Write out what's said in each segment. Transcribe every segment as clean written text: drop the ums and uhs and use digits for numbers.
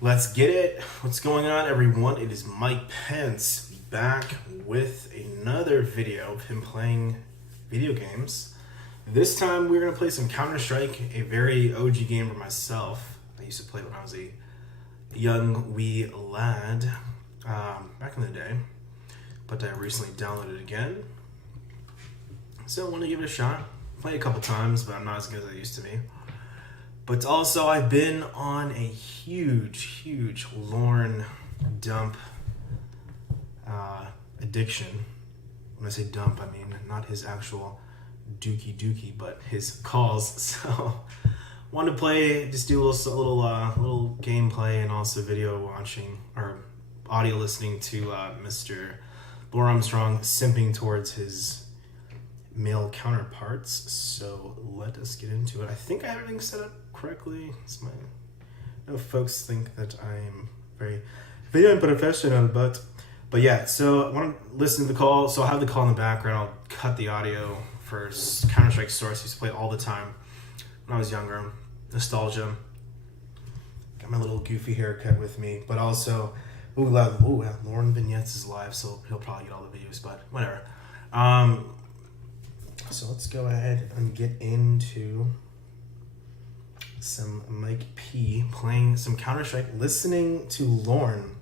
Let's get it. What's going on, everyone? It is Mike Pence back with another video of him playing video games. This time we're going to play some Counter-Strike, a very OG game for myself. I used to play when I was a young wee lad back in the day, but I recently downloaded it again. So I want to give it a shot. Played a couple times, but I'm not as good as I used to be. But also, I've been on a huge Lorne dump addiction. When I say dump, I mean not his actual dookie, but his calls. So, wanted to play, just do a little gameplay and also video watching or audio listening to Mr. Lorne Armstrong simping towards his male counterparts. So let us get into it. I think I have everything set up correctly. I know folks think that I am very video unprofessional, but yeah. So I want to listen to the call. So I'll have the call in the background. I'll cut the audio for Counter-Strike Source. I used to play it all the time when I was younger. Nostalgia. Got my little goofy haircut with me, but also Lorne Vignettes is live, so he'll probably get all the views, but whatever. So let's go ahead and get into some Mike P playing some Counter-Strike, listening to Lorne.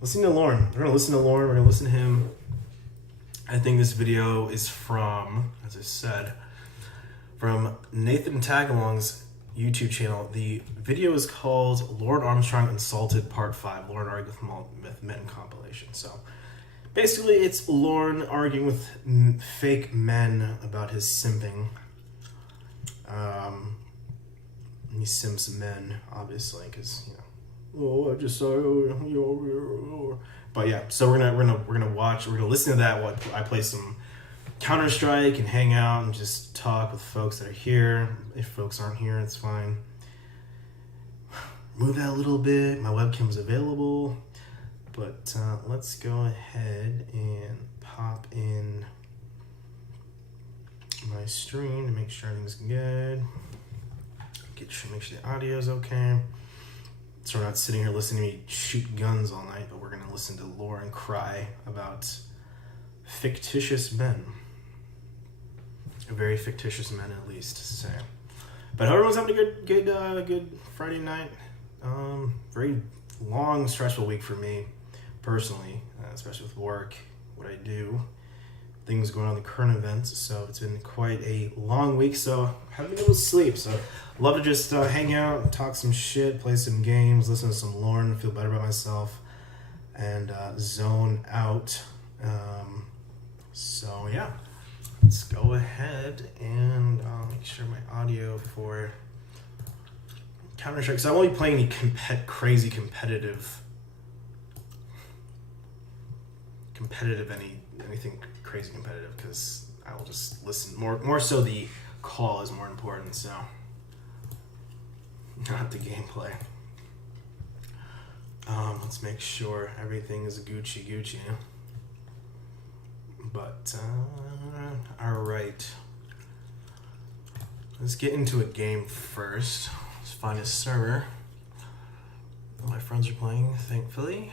We're going to listen to Lorne. We're going to listen to him. I think this video is from, as I said, from Nathan Tagalong's YouTube channel. The video is called Lorne Armstrong Insulted Part 5, Lorne Arguing with Men compilation. So basically, it's Lorne arguing with fake men about his simping. He simps men, obviously, because I just saw But yeah, so we're gonna listen to that while I play some Counter-Strike and hang out and just talk with folks that are here. If folks aren't here, it's fine. Move that a little bit. My webcam's available. But let's go ahead and pop in my stream to make sure everything's good. Make sure the audio's okay. So we're not sitting here listening to me shoot guns all night, but we're going to listen to Lorne cry about fictitious men. Very fictitious men, at least, to say. But everyone's having a good Friday night. Very long, stressful week for me. Personally, especially with work, what I do, things going on in the current events. So it's been quite a long week. So I haven't been able to sleep. So love to just hang out, talk some shit, play some games, listen to some Lorne, feel better about myself, and zone out. So yeah, let's go ahead and make sure my audio for Counter-Strike. So I'm only playing any crazy competitive anything crazy competitive, because I will just listen more so the call is more important, so not the gameplay. Let's make sure everything is Gucci, but all right, let's get into a game first. Let's find a server. All my friends are playing, thankfully.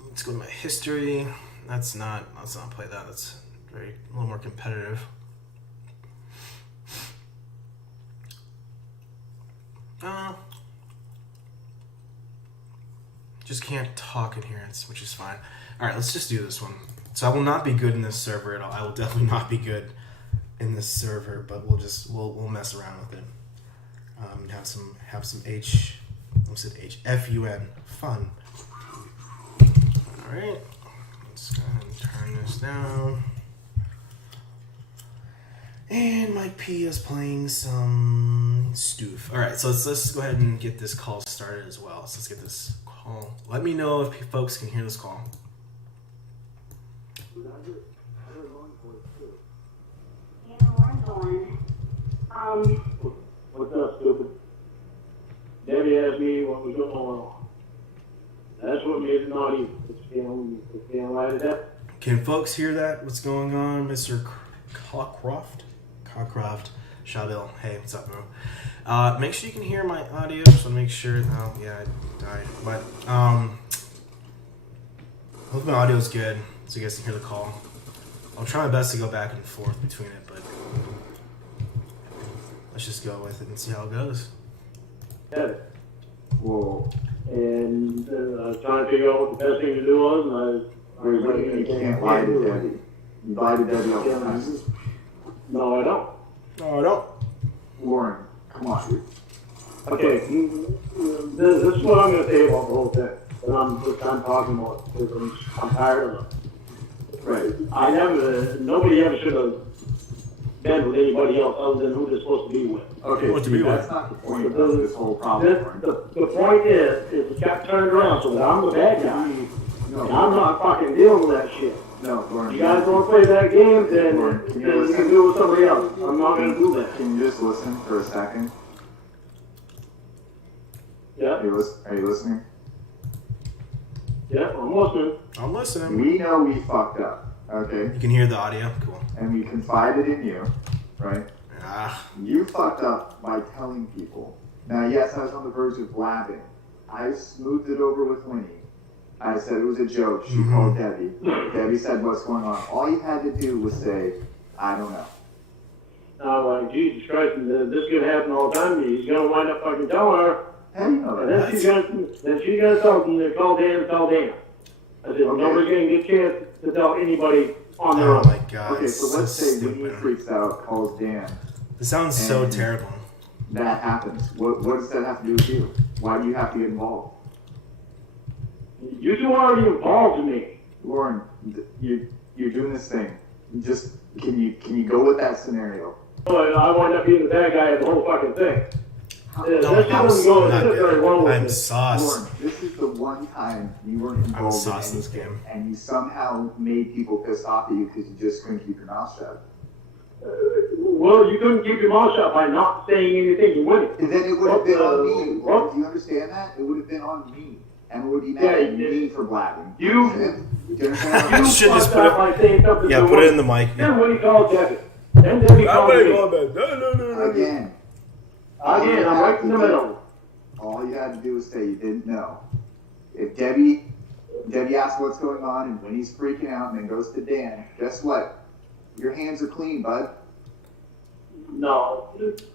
Let's go to my history. Let's not play that. That's a little more competitive. Just can't talk in here, which is fine. All right, let's just do this one. So I will not be good in this server at all. I will definitely not be good in this server, but we'll mess around with it. Have some FUN fun. Alright, let's go ahead and turn this down. And Mike P is playing some Stoof. Alright, so let's go ahead and get this call started as well. So let's get this call. Let me know if folks can hear this call. What's up, stupid? Debbie asked me what was going on. That's what made it naughty. It's being lighted up. Can folks hear that? What's going on, Mr. Cockcroft? Shabil, hey, what's up, bro? Make sure you can hear my audio. So make sure. Oh, yeah, I died. But hope my audio is good, so you guys can hear the call. I'll try my best to go back and forth between it, but let's just go with it and see how it goes. Yeah. Well, and I was trying to figure out what the best thing to do was, and you can't lie to Debbie. You lie to Debbie all the time. No, I don't. No, I don't. Lorne, come on. Okay, this is what I'm going to say about the whole thing. And I'm talking about it because I'm tired of it. Right. Nobody ever should have been with anybody else other than who they're supposed to be with. Okay, What to be that's with? not the point of this whole problem. The point is it got turned around so that I'm the bad guy. No, And I'm not fucking dealing with that shit. No, Lorne. You guys want to play that game, then Lorne, you can do it with somebody else. I'm not going to do that. Can you just listen for a second? Yeah, Are you listening? yeah, I'm listening. I'm listening. We know we fucked up, okay? You can hear the audio. Cool. And we confided in you, right? Ah, You fucked up by telling people. Now, yes, I was on the verge of blabbing. I smoothed it over with Winnie. I said it was a joke. She called Debbie. Debbie said, what's going on? All you had to do was say, I don't know. I'm like, Jesus Christ, this could happen all the time. He's going to wind up fucking telling her. How do you know And that? then she's going to tell them to call Dan. I said, nobody's going to get a chance to tell anybody on their oh own. my god. Okay, it's so let's say stupid. Winnie freaks out, calls Dan. This sounds so And- terrible. That happens. What does that have to do with you? Why do you have to get involved? You two are already involved in me. Lauren, you're doing this thing. Just can you go with that scenario? But I wind up being the bad guy of the whole fucking thing. No, That doesn't go not very well good. with I'm it. sauce. Lauren, this is the one time you weren't I'm involved sauce in in this anything, game. and you somehow made people pissed off at you because you just couldn't keep your mouth shut. Well, you couldn't keep your mouth shut by not saying anything. You wouldn't. And then it would have been on me. What? Do you understand that? It would have been on me. And it would be mad Yeah, at you me for blabbing. You- Do you understand? You Should just fucked put up it- by saying something Yeah, to put it Woody. in the mic. Then Woody called Debbie. Then Debbie called me. No. Again, Again, I'm right in the middle. all you had to do was say you didn't know. If Debbie asks what's going on, and when he's freaking out and then goes to Dan, guess what? Your hands are clean, bud. No.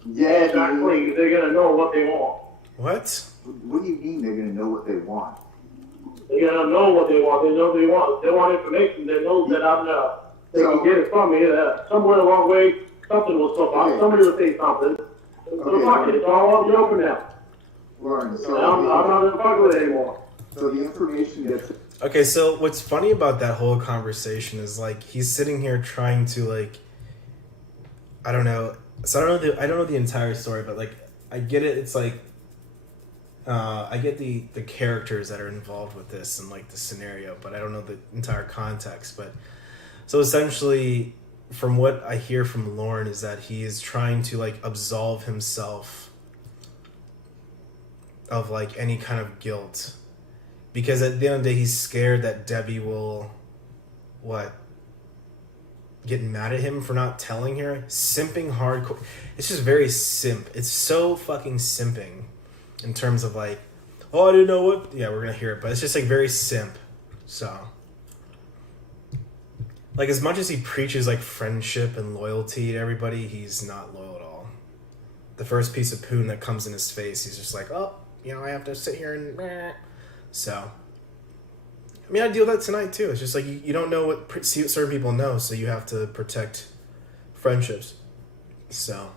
Yeah, Exactly. They're going to know what they want. What? What do you mean they're going to know what they want? They're going to know what they want. They know what they want. They want information. They know that I'm they can get it from me. Somewhere along the way, something will slip out. Okay. Somebody will say something. So fuck it. It's all out in the open now. Lauren, And I'm not going to fuck with it anymore. so the information gets... Okay, so what's funny about that whole conversation is like he's sitting here trying to like, I don't know. So I don't know the entire story, but like I get it. It's like I get the characters that are involved with this and like the scenario, but I don't know the entire context. But so essentially, from what I hear from Lorne is that he is trying to like absolve himself of like any kind of guilt. Because at the end of the day, he's scared that Debbie will, get mad at him for not telling her? Simping hardcore. It's just very simp. It's so fucking simping in terms of like, oh, I didn't know what. Yeah, we're going to hear it. But it's just like very simp. So. Like as much as he preaches like friendship and loyalty to everybody, he's not loyal at all. The first piece of poon that comes in his face, he's just like, oh, I have to sit here and... So, I mean, I deal with that tonight too. It's just like you don't know what certain people know, so you have to protect friendships. So,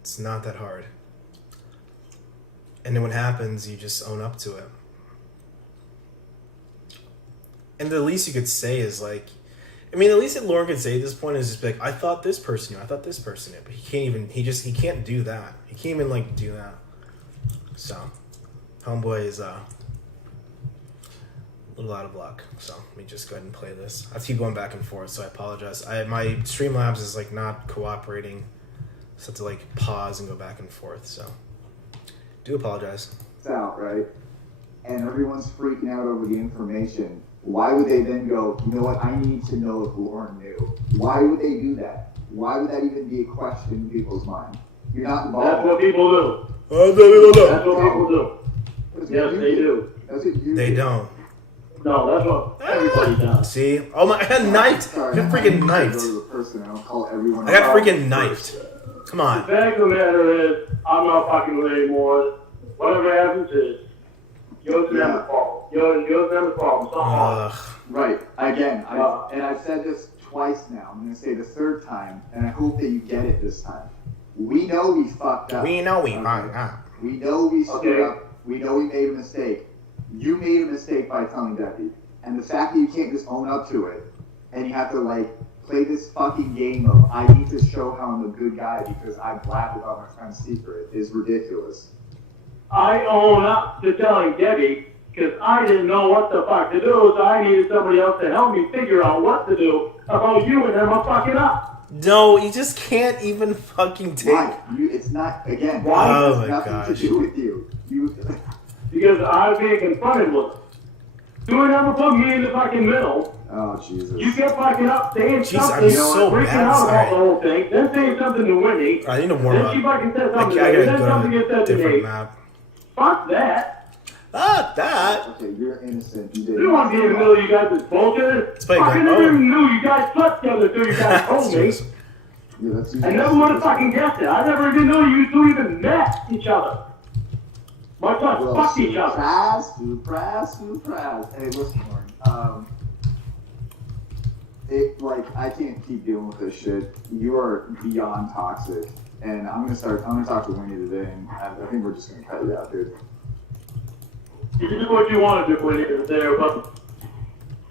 it's not that hard. And then what happens, you just own up to it. And the least you could say is like, I mean, the least that Lorne could say at this point is just be like, I thought this person knew, but he can't do that. He can't even like do that. So. Homeboy is a little out of luck, so let me just go ahead and play this. I keep going back and forth, so I apologize. My Streamlabs is like not cooperating, so I have to like pause and go back and forth. So, do apologize. It's out, right? And everyone's freaking out over the information. Why would they then go, you know what, I need to know if Lauren knew? Why would they do that? Why would that even be a question in people's mind? You're not involved. That's what people do. They That's what people do. That's Yes, what they you do. That's what you do. don't. No, that's what everybody does. See? Oh my! I got knifed. Sorry, I got freaking I knifed. go to the person. I don't call everyone. I got out. freaking knifed. Come The on. fact of the matter is, I'm not fucking with it anymore. Whatever happens is, yours and Emma's fault. Yours and Emma's fault. It's not mine. Ugh. Right. Again, and I've said this twice now. I'm going to say the third time, and I hope that you get it this time. We know we fucked up. We know we okay? fucked up. We know we screwed Okay. up. We know we made a mistake. You made a mistake by telling Debbie. And the fact that you can't just own up to it, and you have to, like, play this fucking game of, I need to show how I'm a good guy because I blabbed about my friend's secret, is ridiculous. I own up to telling Debbie because I didn't know what the fuck to do, so I needed somebody else to help me figure out what to do about you and Emma fucking up. No, you just can't even fucking take. Why? It's not, again, Why? it Oh has my nothing gosh. to do with you. Because I was being confronted with it. You and Emma put me in the fucking middle. Oh, Jesus. You kept fucking up, saying Jeez, something, I'm so freaking bad, out sorry. about the whole thing, then saying something to Winnie. I need to warm Then up. she fucking said I something to me, gotta then something go gets to a said to different me. map. Fuck that. Ah, that. Okay, you're innocent. You You did don't want to be in the middle of you guys' bullshit. Let's play I again. never Oh. even knew you guys slept together until you guys told me. Jeez. Yeah, that's I never would have fucking guessed it. I never even knew you two even met each other. Much less fucked each other. Surprise. Hey, listen, Lorne. I can't keep dealing with this shit. You are beyond toxic. And I'm gonna talk to Winnie today, and I think we're just gonna cut you out, dude. You can do what you want to do when you're there, but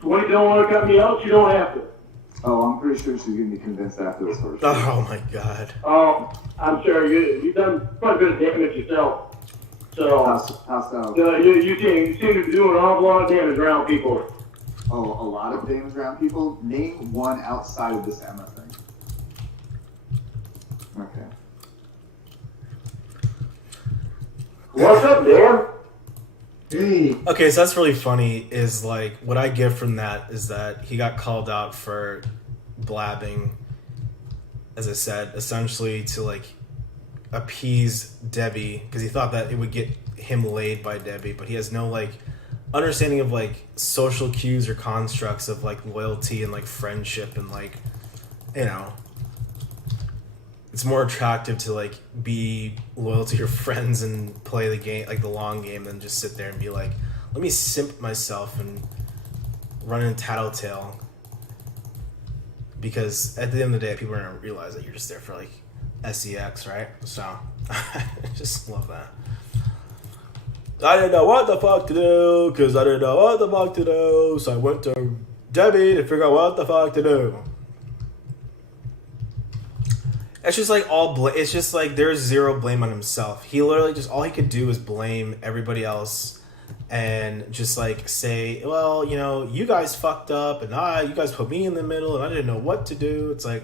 when you don't want to cut me out, you don't have to. Oh, I'm pretty sure she's gonna be convinced after this first. Oh my god. I'm sure you've done quite a bit of damage yourself. So, How so? you seem to be doing an awful lot of damage around people. Oh, a lot of damage around people? Name one outside of this Emma thing. Okay. What's up, Dan? Hey, Okay, so that's really funny. Is like what I get from that is that he got called out for blabbing, as I said, essentially to like appease Debbie because he thought that it would get him laid by Debbie, but he has no like understanding of like social cues or constructs of like loyalty and like friendship and like, you know, it's more attractive to like be loyal to your friends and play the game, like the long game, than just sit there and be like, let me simp myself and run in tattletale. Because at the end of the day, people are gonna realize that you're just there for like sex, right? So I just love that. I didn't know what the fuck to do because I didn't know what the fuck to do, so I went to Debbie to figure out what the fuck to do. It's just like it's just like there's zero blame on himself. He literally just, all he could do is blame everybody else and just like say, well, you know, you guys fucked up and you guys put me in the middle and I didn't know what to do. It's like,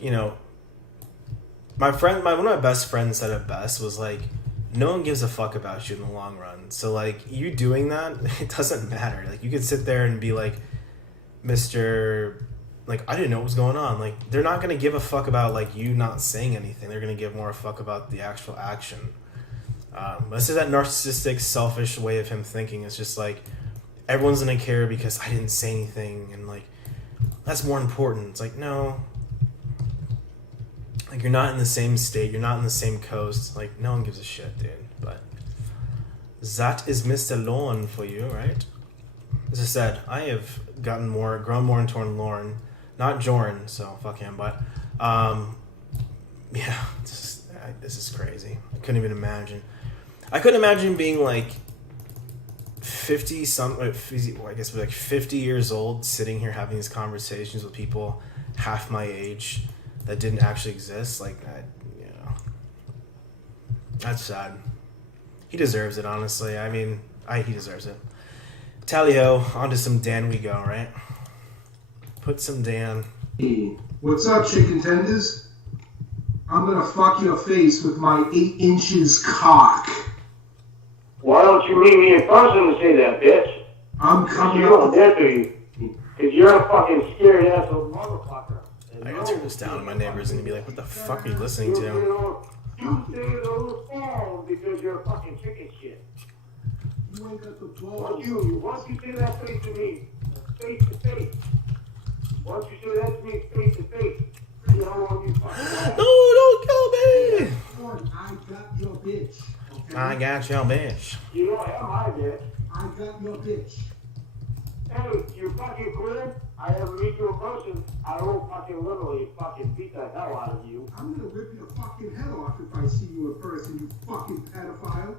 you know, one of my best friends said it best, was like, no one gives a fuck about you in the long run. So like you doing that, it doesn't matter. Like you could sit there and be like, Mr. Like, I didn't know what was going on. Like, they're not going to give a fuck about, like, you not saying anything. They're going to give more a fuck about the actual action. This is that narcissistic, selfish way of him thinking. It's just, like, everyone's going to care because I didn't say anything. And, like, that's more important. It's like, no. Like, you're not in the same state. You're not in the same coast. Like, no one gives a shit, dude. But that is Mr. Lorne for you, right? As I said, I have grown more into Lorne. Not Jorn, so fuck him, but yeah, this is crazy. I couldn't even imagine. I couldn't imagine being like 50 years old, sitting here having these conversations with people half my age that didn't actually exist. Like, you know, that's sad. He deserves it, honestly. I mean, he deserves it. Tally-ho, onto some Dan we go, right? Put some Dan. hey, what's up, chicken tenders? I'm gonna fuck your face with my 8 inches cock. Why don't you meet me in person to say that, bitch? I'm coming You don't up. dare to you. Because you're a fucking scary asshole motherfucker. I gotta turn this down, and my neighbor's gonna be like, "What the fuck are you listening to?" You say it on the phone because you're a fucking chicken shit. You ain't got the balls. Once you say that face to me, face to face. Once you say that to me, face to face, you don't want you fucking. No, don't kill me! Lord, I got your bitch. Okay? I got your bitch. You don't have my bitch. I got your bitch. Hey, you fucking queer? I ever meet you in person, I will fucking literally fucking beat the hell out of you. I'm gonna rip your fucking head off if I see you in person, you fucking pedophile.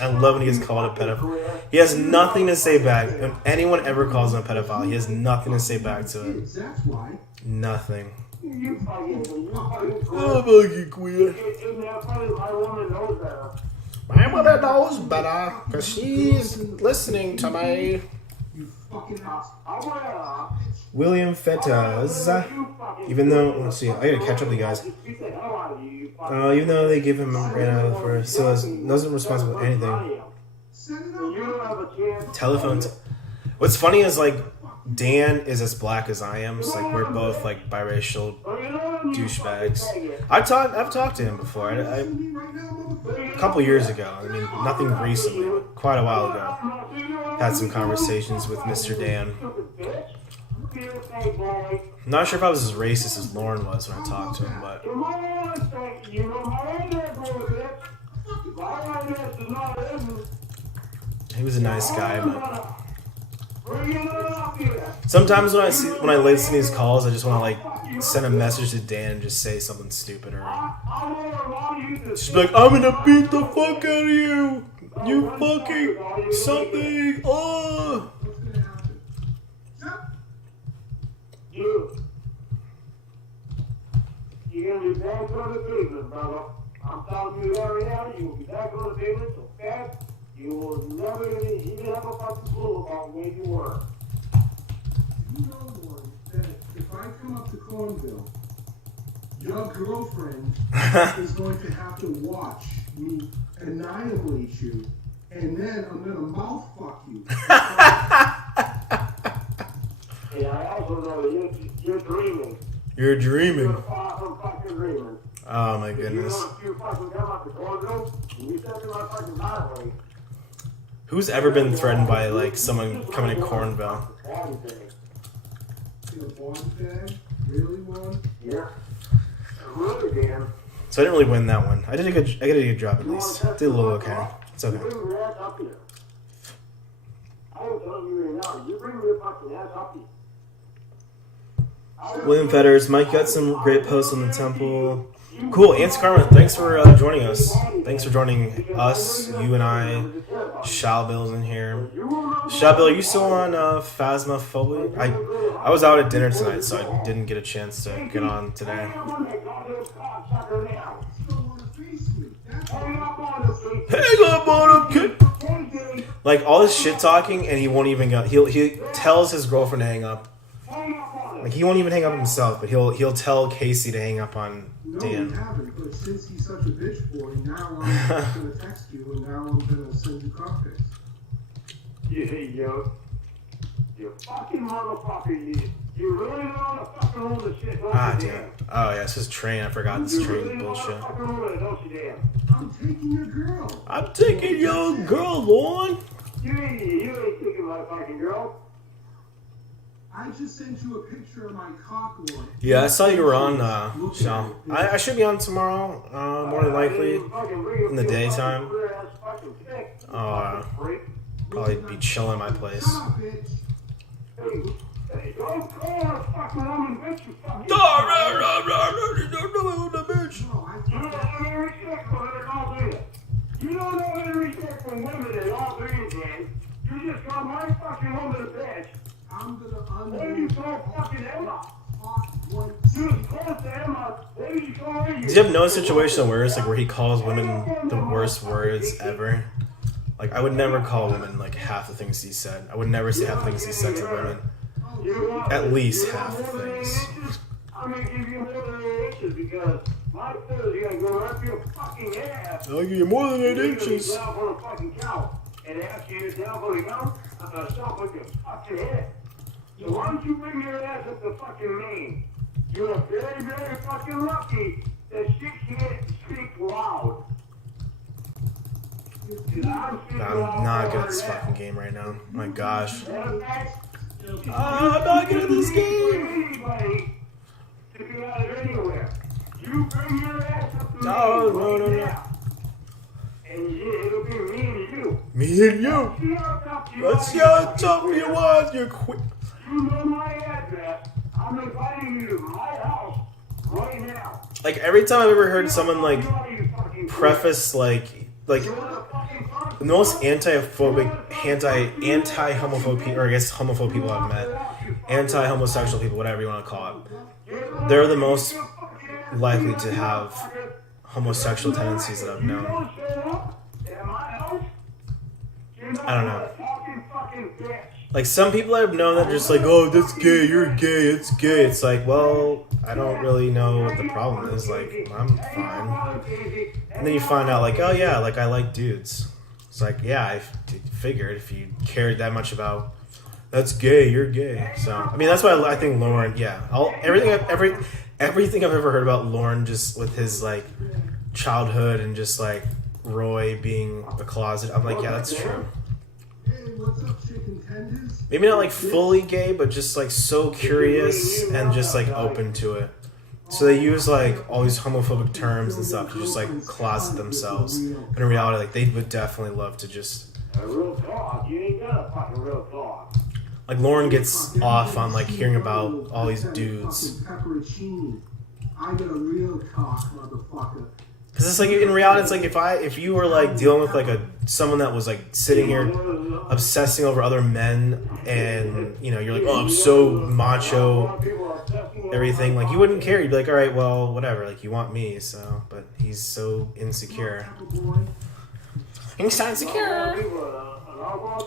I love when he gets called a pedophile. He has nothing to say back. If anyone ever calls him a pedophile, he has nothing to say back to it. That's why. Nothing. You fucking queer. I'm fucking queer. Isn't that funny? My woman knows better. My mother knows better, because she's listening to me. You fucking ass. I'm gonna William Fetters. Even though, let's see, I gotta catch up with you guys. beat the hell out of you. Even though they give him a ran out for still wasn't responsible for anything. Set it You up. don't have a chance. Telephone. What's funny is like Dan is as black as I am. So like we're both like biracial douchebags. I've talked to him before. A couple years ago. I mean, nothing recently, but quite a while ago. Had some conversations with Mr. Dan. I'm not sure if I was as racist as Lorne was when I talked to him, but Come on, thank you. My ass is my ass is not in. he was a nice guy. But Bring it up here. sometimes when I listen to these calls, I just want to like send a message to Dan and just say something stupid or I won't allow you to just be like, "I'm gonna beat the fuck out of you, you fucking something." Oh. What's gonna happen? You. You're gonna be back on the pavement, brother. I'm telling you right now, you will be back on the pavement so fast, you will never even have a fucking clue about where you were. You know, Lord, that if I come up to Cornville, your girlfriend is going to have to watch me annihilate you, and then I'm gonna mouth fuck you. And I also know that you're dreaming. You're dreaming. You're far from fucking dreaming. Oh my You goodness. know, if you fucking come up to Cornville, and you step in my fucking driveway, Who's ever been threatened by like someone coming to Cornville? You know, bond bag? Really, one? Yeah. Really, Dan. So I didn't really win that one. I did a good job at least. Did a little okay. It's okay. Bring your ass up here. I am telling you right now, you bring your fucking ass up here. William Fetters, Mike got some great posts on the temple. Cool, Ants Karma, thanks for joining us. Thanks for joining us, you and I. Shalbill's in here. Shalbill, are you still on Phasmophobia? I was out at dinner tonight, so I didn't get a chance to get on today. Hang up on him, kid. Like all this shit talking, and he won't even go. He tells his girlfriend to hang up. Like he won't even hang up himself, but he'll tell Casey to hang up on No, Dan. we haven't, but since he's such a bitch boy, now I'm gonna text you, and now I'm gonna send you cockpits. Yeah, yo. You fucking motherfucker, you really know how to fucking rule the shit, don't Ah, you, damn. Dan? Oh yeah, it's his train. I forgot this You train really know how to bullshit. fucking rule it, don't you, Dan? I'm taking your girl. I'm taking your girl, Lorne. You ain't taking my fucking girl. I just sent you a picture of my cock, Lord. Yeah, I saw you were on, Shal. I should be on tomorrow, more than likely. In the daytime. Probably be chilling my place. Shut up, bitch. Hey, don't call her a fucking woman, bitch, you fucking... No, bitch. No, I You don't have any respect for her at all, do you? You don't have any respect for women at all, do you, Dan? You just call my fucking woman a bitch. I'm gonna What did you call fucking Emma? one. You was close to Emma. What did you call her? Did you have no situational words, like where he calls women the worst words ever? Like, I would never call women like half the things he said. I would never say half the things he said to women. At least half the things. I'm gonna give you more than 8 inches because my foot is gonna go right up your fucking ass. I'll give you more than 8 You're inches. gonna be down for a fucking count. And after you're down for the count, I'm gonna stop with your fucking head. So why don't you bring your ass up to fucking Maine? You're very, very fucking lucky that she can't speak loud. I'm not good at this fucking game right now. My gosh. I'm I'm not good at this game. Anybody to get out of anywhere. You bring your ass up to No, me no, no, no. now. And it'll be me and you. Me and you. Let's see how tough you want. You're quick. You know my address. I'm inviting you to my house right now. Like every time I've ever heard someone like preface like the most anti-homophobic people, or I guess homophobic people I've met, anti-homosexual people, whatever you want to call it, they're the most likely to have homosexual tendencies that I've known. I don't know. Like some people I've known that are just like, oh, that's gay, you're gay, it's gay. It's like, well, I don't really know what the problem is. Like, I'm fine. And then you find out, like, oh yeah, like I like dudes. It's like, yeah, I figured if you cared that much about, that's gay, you're gay. So I mean, that's why I think Lorne, yeah, everything I've ever heard about Lorne, just with his like childhood and just like Roy being a closet, I'm like, yeah, that's true. Maybe not like fully gay, but just like so curious and just like open to it. So they use like all these homophobic terms and stuff to just like closet themselves. And in reality, like they would definitely love to just. Real talk. You ain't got a fucking real talk. Like Lorne gets off on like hearing about all these dudes. I got a real talk, motherfucker. Cause it's like in reality, it's like if you were like dealing with like someone that was like sitting here obsessing over other men, and you know you're like, oh, I'm so macho, everything, like you wouldn't care. You'd be like, all right, well, whatever. Like you want me, so. But he's so insecure. He's so insecure.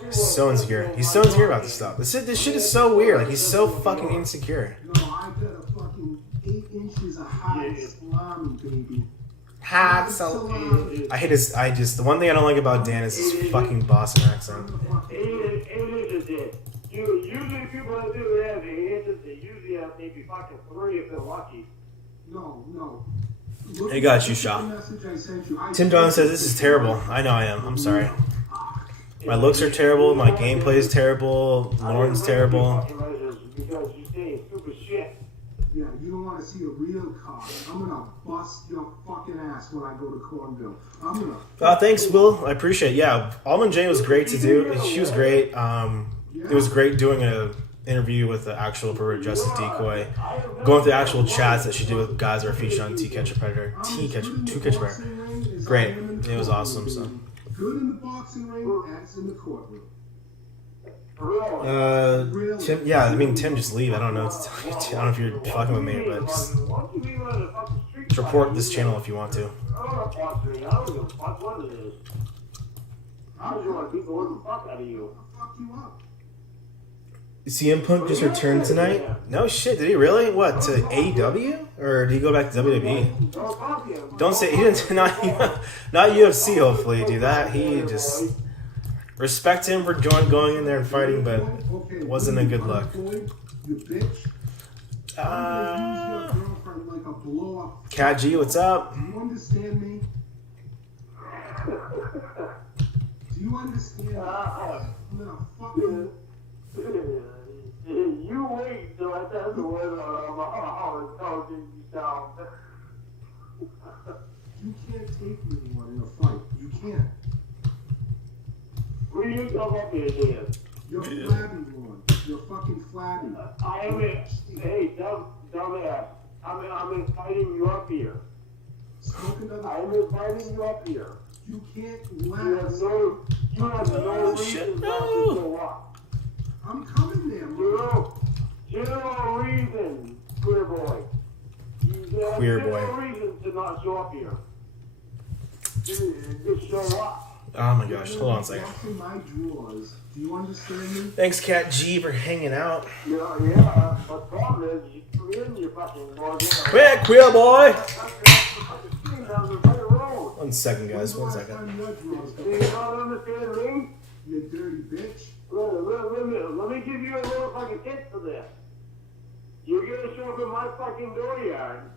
So insecure. He's so insecure about this stuff. This shit is so weird. Like he's so fucking insecure. No, I got a fucking 8 inches of hot salami, baby. Hot salami. I hate his. The one thing I don't like about Dan is his fucking Boston accent. Usually people that do that, they usually have maybe fucking 3 if they're lucky. No. I got you, Shaw. Tim Don says this is terrible. I know I am. I'm sorry. My looks are terrible. My gameplay is terrible. Lorne's terrible. Because you say stupid shit. Yeah, you don't want to see a real cop. I'm gonna bust your fucking ass when I go to Cornville. I'm gonna. Thanks, Will. I appreciate it. Yeah, Almond Jane was great to do. She was great. It was great doing an interview with the actual Pervert Justice Decoy. Going through the actual chats that she did with guys that are featured on Two Catch a Predator. Great. It was awesome. So. Good in the boxing ring, as in the courtroom. Tim. Yeah, I mean Tim. Just leave. I don't know. I don't know if you're fucking with me, but just report this channel if you want to. CM Punk just returned tonight? No shit. Did he really? What, to AEW? Or did he go back to WWE? Don't say he didn't. Not UFC. Hopefully, do that. He just respect him for going in there and fighting, but it wasn't a good look. Cat G, what's up? Do you understand me? Do you understand? I'm gonna fucking. You wait till I tell the word how intelligent you sound. You can't take me anymore in a fight. You can't. Will you come up here, Dan? You're flabby, Lorne. You're fucking flabby. I am it. Hey, dumbass. I'm inviting you up here. I'm inviting you up here. You can't You last. have no reason not to show up. I'm coming there, man. Zero reason, queer boy. You have Queer zero boy. reason to not show up here. Just show up. Oh my gosh, hold on a second. What's in my drawers? Do you understand me? Thanks, Cat G, for hanging out. Yeah, but the problem is, you're in your fucking boy. Quick, queer boy! Down the right road. 1 second, guys. 1 second. Do you not understand me? You dirty bitch. Let me give you a little fucking hint for this. you're gonna show up in my fucking dooryard.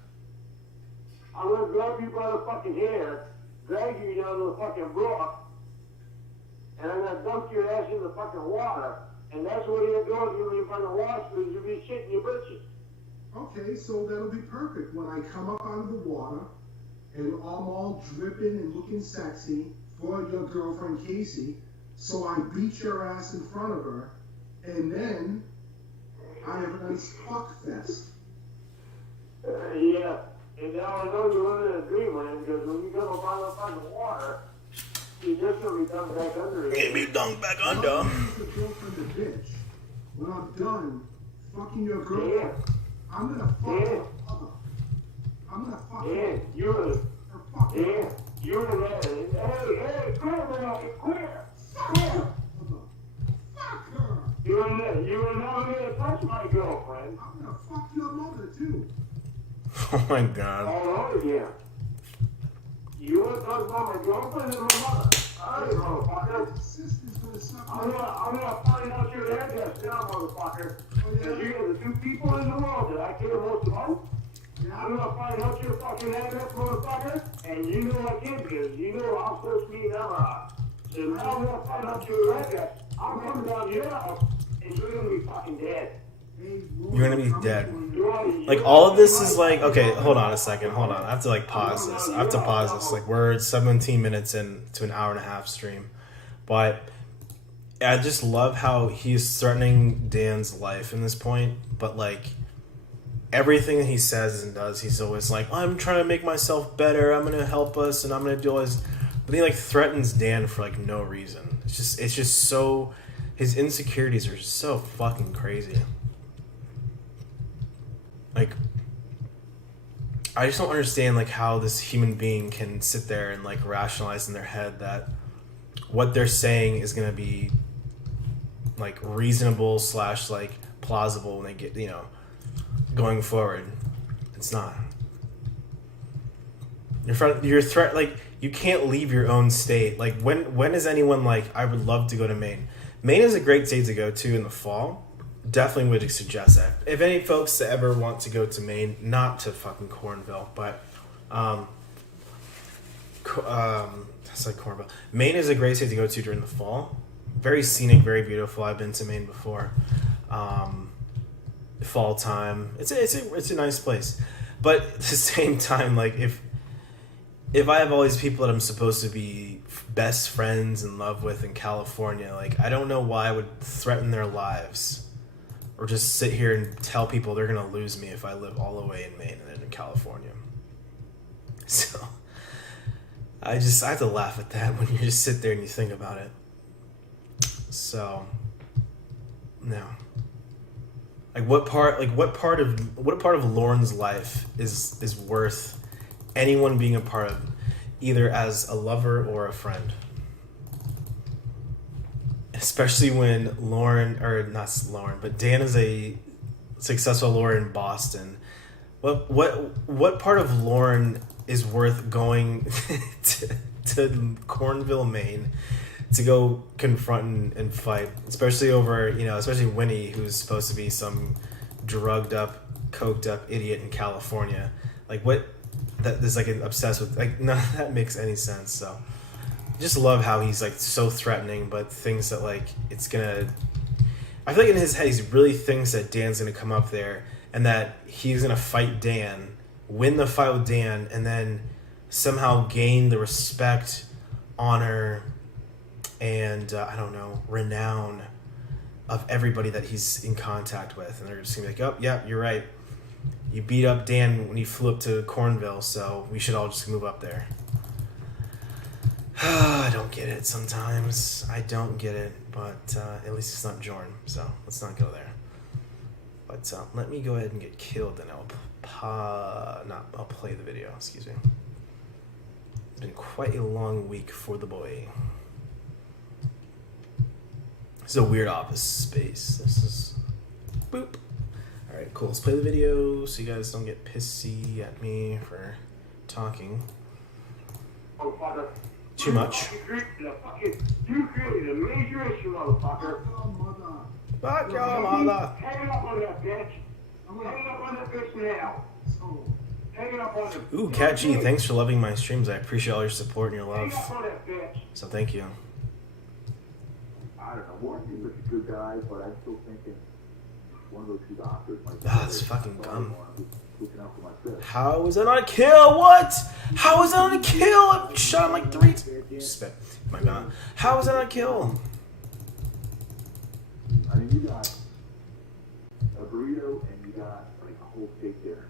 I'm gonna grab you by the fucking hair, drag you down to the fucking brook, and I'm gonna dunk your ass in the fucking water. And that's what you're doing when you're fucking wash, because you'll be shitting your britches. Okay, so that'll be perfect. When I come up out of the water, and I'm all dripping and looking sexy for your girlfriend Casey, so I beat your ass in front of her, and then I have a nice fuck fest. Yeah, and now I know you're living in a dreamland, because when you come up out of the fucking water, you're just gonna be dunked back under it. Get me dunked back I'm under. gonna use your girlfriend a bitch. When I'm done fucking your girlfriend, I'm gonna fuck her up. I'm gonna fuck her. Yeah, you're Her fuck her. yeah, you're the man. Hey, quit, quit. Fuck her. You're not gonna touch my girlfriend. I'm gonna fuck your mother too. Oh my god. All over again. You want to talk about my girlfriend and my mother? Alright, motherfucker. Sister's gonna suck I'm gonna find out your address now, motherfucker. Because you're the two people in the world that I care most about. I'm gonna find out your fucking address, motherfucker. And you know I can't, because you know I'm supposed to be in Emma. So now I'm gonna find out your address. I'm coming down to your house, and you're gonna be fucking dead. You're gonna be dead. Like, all of this is like, okay, hold on a second, hold on. I have to like pause this. I have to pause this. Like, we're 17 minutes into an hour and a half stream. But I just love how he's threatening Dan's life in this point. But like, everything that he says and does, he's always like, I'm trying to make myself better. I'm gonna help us, and I'm gonna do all this. But he like threatens Dan for like no reason. It's just so, his insecurities are so fucking crazy. Like, I just don't understand like how this human being can sit there and like rationalize in their head that what they're saying is gonna be like reasonable / like plausible when they get, you know, going forward. It's not. Your threat, like, you can't leave your own state. Like, when is anyone like, I would love to go to Maine? Maine is a great state to go to in the fall. Definitely would suggest that. If any folks ever want to go to Maine, not to fucking Cornville, but it's like Cornville. Maine is a great state to go to during the fall. Very scenic, very beautiful. I've been to Maine before. Fall time, it's a nice place. But at the same time, like, if I have all these people that I'm supposed to be best friends in love with in California, like, I don't know why I would threaten their lives. Or just sit here and tell people they're going to lose me if I live all the way in Maine and then in California. So, I have to laugh at that when you just sit there and you think about it. So, no. Like, what part of Lorne's life is worth anyone being a part of, either as a lover or a friend? Especially when Dan is a successful lawyer in Boston. What part of Lorne is worth going to Cornville, Maine, to go confront and fight, especially over, especially Winnie, who's supposed to be some drugged up, coked up idiot in California. Like, what that is, like, obsessed with, like, none of that makes any sense. So just love how he's like so threatening, but thinks that like it's gonna, I feel like in his head he really thinks that Dan's gonna come up there and that he's gonna fight Dan, win the fight with Dan, and then somehow gain the respect, honor, and renown of everybody that he's in contact with. And they're just gonna be like, oh yeah, you're right, you beat up Dan when he flew up to Cornville, so we should all just move up there. I don't get it sometimes. I don't get it, but at least it's not Jorn, so let's not go there. But let me go ahead and get killed, and I'll play the video, excuse me. It's been quite a long week for the boy. This is a weird office space. This is... boop. Alright, cool. Let's play the video so you guys don't get pissy at me for talking too much. You created a major issue, motherfucker. Fuck your mother. Hang up on that bitch. Hang up on that bitch now. Hang up on the Ooh, Cat G, thanks for loving my streams. I appreciate all your support and your Hang love. up on that bitch. So thank you. I don't know. Warren seems like a good guy, but I'm still thinking one of those two doctors might be Ah, it's fucking dumb. looking out for my fist. How is that not a kill? What? How is that not a kill? I've shot him like 3 spit. My God. How is that not a kill? I mean, you got a burrito and you got like a whole steak dinner.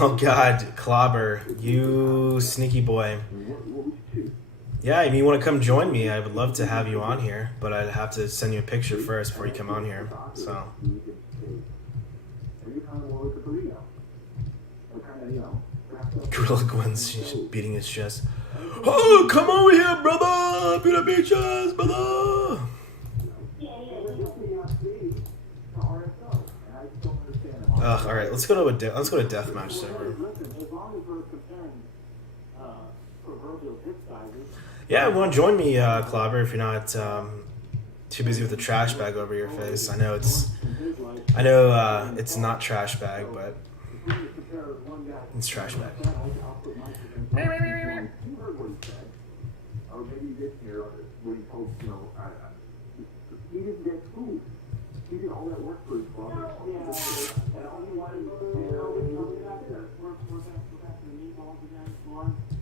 Oh God, Clobber, you sneaky boy. What would you choose? Yeah, if you want to come join me, I would love to have you on here, but I'd have to send you a picture first before you come on here. So. And you kind of want to look at burrito. Or kind of, you know, wrapped up. Gorilla Gwen's beating his chest. Oh, come over here, brother! Beat up your chest, brother! Ugh, all right, let's go to let's go to deathmatch server. Yeah, want to join me, Clobber, if you're not too busy with the trash bag over your face. I know it's not trash bag, but it's trash bag. You heard what he said. Or maybe you didn't hear what he told, you know, he didn't get food. He did all that work for his father. And all he wanted was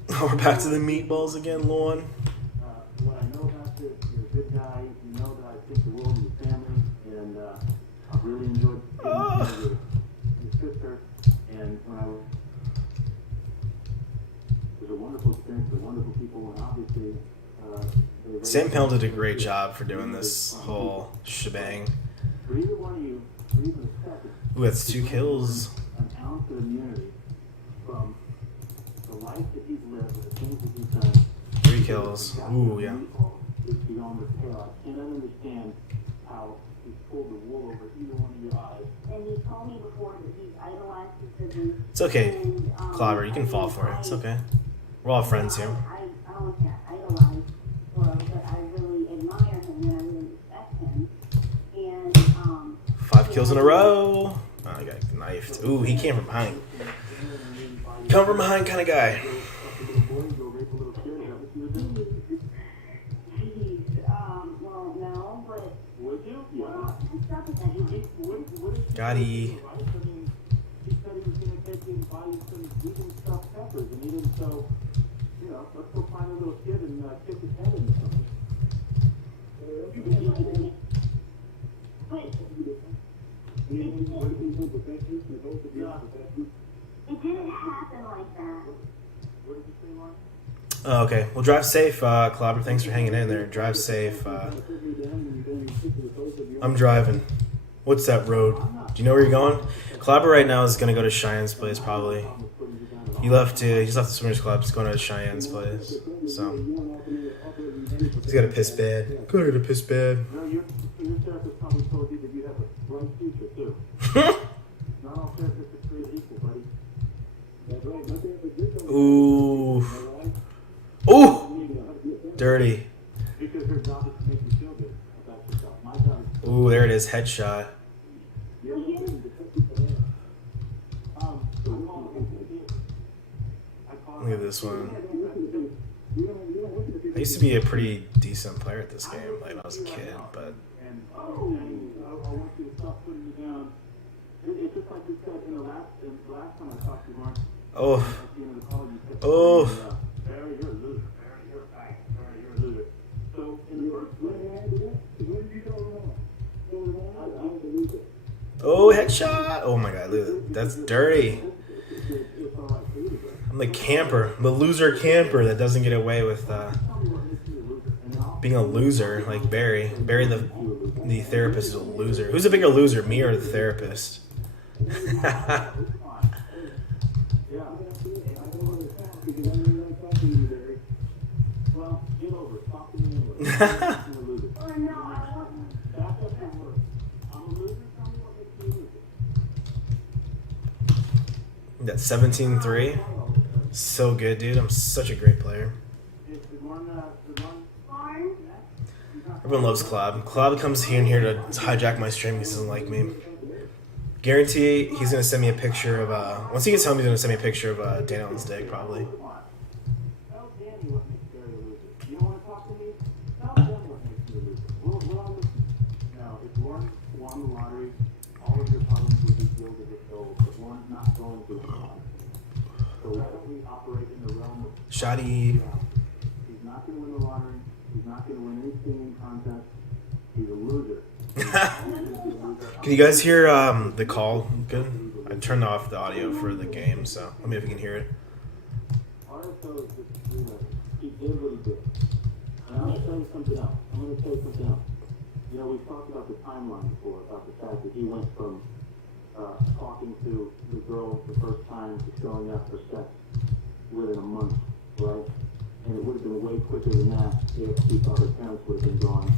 We're back to the meatballs again, Lorne. what I know about you, you're a good guy. You know that I think the world of your family. And I've really enjoyed getting to know your sister. And when I was... It was a wonderful experience with wonderful people. And obviously... Sam Pell did a great job for doing this whole shebang. For either one of you, for even a second, Ooh, that's 2 kills. an ounce of immunity from the life that he's lived, the things that he's done. 3 kills. Ooh, yeah. It's beyond repair. I cannot understand how he's pulled the wool over either one of your eyes. And he told me before that he's idolized decisions. It's okay, Clobber. You can fall for it. It's okay. We're all friends here. I don't want to idolize, but I really admire him and I really respect him. And 5 kills in a row. Oh, I got knifed. Ooh, he came from behind. Come from behind kind of guy. well, no, but Would you? well, stuff is that he just Got he. He said he was going to take you and buy you some vegan stuffed peppers, and he didn't, so, you know, let's go find a little kid and kick his head into something. It didn't happen like that. What did you say, Lorne? Oh, okay. Well, drive safe, Clobber. Thanks for hanging in there. Drive safe. I'm driving. What's that road? Do you know where you're going? Clobber right now is gonna go to Cheyenne's place probably. He just left the swimmers club. He's going to Cheyenne's place. So he's got a piss bad. Got a piss bad. No, your therapist probably told you that you have a bright future, too. Not all therapists are created equal, buddy. That's right. My therapist did tell me. Ooh. Ooh. Dirty. Because her job is to make you feel good about yourself. My job is Ooh, there it is. Headshot. Look at this one. I used to be a pretty decent player at this game, like when I was a kid, but And I want you to stop putting me down. It's just like you said in the last time I talked to you, Mark. oh, At the end of the call, you kept oh, saying, Barry, you're a loser. Barry, you're a fag. Barry, you're a loser. So, in the first place, what did you go wrong? I was a loser. oh, headshot! Oh my god, look at that. That's dirty. It's all right for you to go. I'm the camper, the loser camper that doesn't get away with Tell me what makes you a loser. And then I'll being a loser like Barry. Barry, the therapist, is a loser. Who's a bigger loser, me or the therapist? Yeah. Well, get over it. Talk to me anyway. You're a loser. Or no, I wasn't. Back up and work. I'm a loser. Tell me what makes you a loser. That's 17-3. So good, dude. I'm such a great player. Is one, Lorne? Everyone loves Clob. Clob comes here and here to hijack my stream because he doesn't like me. Guarantee he's gonna send me a picture of once he gets home, he's gonna send me a picture of Dan Allen's dick probably. Tell Danny what makes Gary a loser. You don't want to talk to me? Tell them what makes me a loser. We're on this. Now, if Lorne won the lottery, all of your problems would be sealed as a soul. But Lorne's not going to win. So why don't we operate in the realm of Shoddy. He's not going to win the lottery. He's not going to win any singing contest. He's a loser. Can you guys hear the call? Good. I turned off the audio for the game, so let me know if you can hear it. RSO is just a three-letter. He did what he did. And I'm going to tell you something else. You know, we've talked about the timeline before, about the fact that he went from talking to the girl the first time to showing up for sex within a month, right? And it would have been way quicker than that if he thought her parents would have been gone.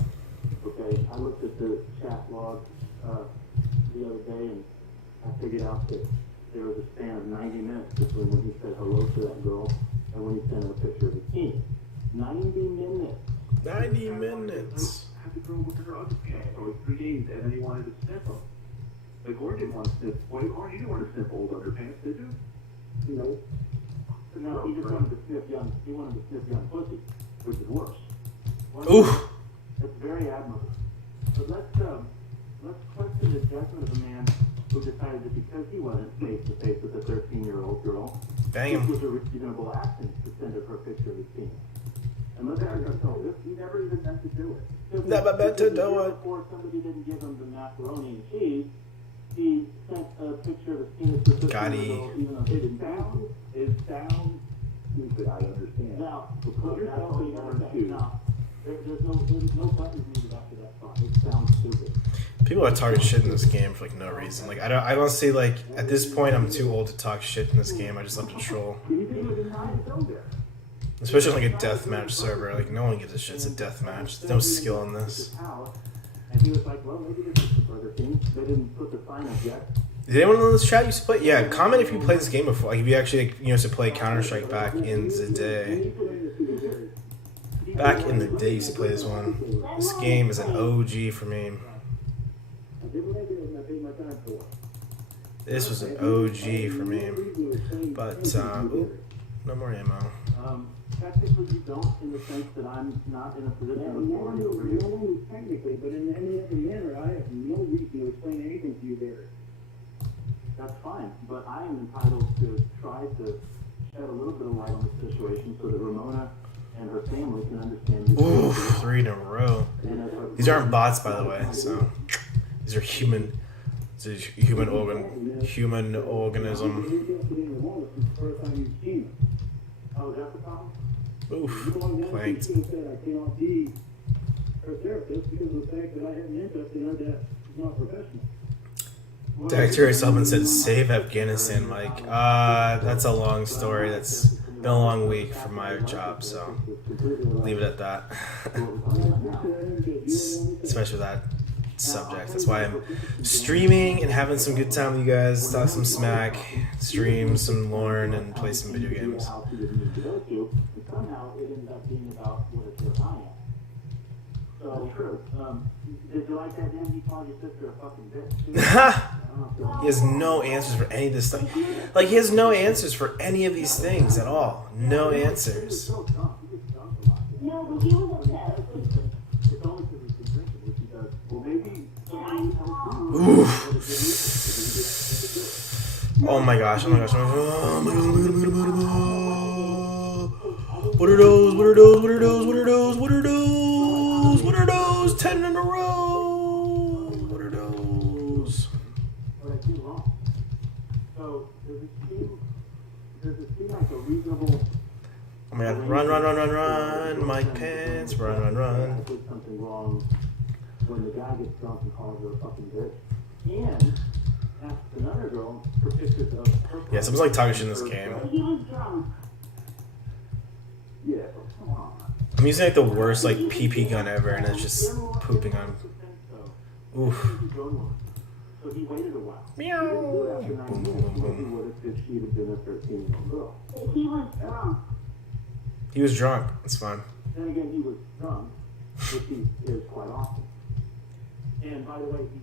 Okay, I looked at the chat log the other day and I figured out that there was a span of 90 minutes between when he said hello to that girl and when he sent her a picture of his team. 90 minutes. 90 minutes. Had the girl with her other pants for 3 days and then he wanted to sniff them. Like, Lorne didn't want to sniff. Well, Lorne, you didn't want to sniff old underpants, did you? No. No, he just wanted to sniff young. He wanted to sniff young pussy, which is worse. Ooh. That's very admirable. But let's question the judgment of a man who decided that because he wasn't face to face with a 13-year-old girl, Bang this him. was a reasonable action to send her a picture of his penis. And let's ask ourselves, he never even meant to do it. Never meant to do it. Before somebody didn't give him the macaroni and cheese, he sent a picture of his penis with the Got girl, he. even though it sounds stupid, I understand. Now, put yourself in number two. No, there's no buttons needed after that thought. It sounds stupid. People are talking shit in this game for like no reason. Like I don't see like at this point I'm too old to talk shit in this game. I just love to troll. Especially on like a deathmatch server. Like no one gives a shit. It's a deathmatch. There's no skill in this. And he was like, well, maybe this is the Burger King. They didn't put the sign up yet. Did anyone in this chat used to play? Yeah, comment if you played this game before. Like if you actually used to play Counter-Strike back in the day. Back in the day, I used to play this one. This game is an OG for me. This was an OG for me. But, ooh, no more ammo. Technically, you don't, in the sense that I'm not in a position of authority over you. Only technically, but in any other manner, I have no reason to explain anything to you there. That's fine, but I am entitled to try to shed a little bit of light on the situation so that Ramona and her family can understand you. Ooh, 3 in a row. These aren't bots, by the way, so these are human. It's a human organism. Oh, that's the problem? Oof, planked. I cannot be her therapist because of the fact that I have an interest in her that is not professional. Dr. Sullivan said, save Afghanistan, Mike. That's a long story. That's been a long week for my job, so leave it at that. Especially with that subject. That's why I'm streaming and having some good time with you guys, talk some smack, stream some Lorne, and play some video games. Somehow it ended up being about what a jerk I am. So, true. Did you like that then? He called your sister a fucking bitch. He has no answers for any of this stuff. Like, he has no answers for any of these things at all. No answers. No, but he was upset. It's only because he's been drinking, which he does. Well, maybe Oof. Oh my gosh, oh my gosh, oh my gosh. What are those? What are those? What are those? What are those? What are those? What are those? 10 in a row. What are those? what I do wrong. So does it seem like a reasonable Oh my god, run, run, run, run, run. Mike Pence, run, run, run. I did something wrong when the guy gets drunk and calls her a fucking bitch. And asks another girl for pictures of her. Yeah, someone's like talking shit in this game. He was drunk. Yeah, come on. I'm using like the worst like PP gun ever, and it's just pooping on. Oof. So he waited a while. Meow. After 9 minutes, he would have if she had been a 13-year-old girl. He was drunk. He was drunk. It's fine. Then again, he was drunk, which he is quite often. And by the way, he's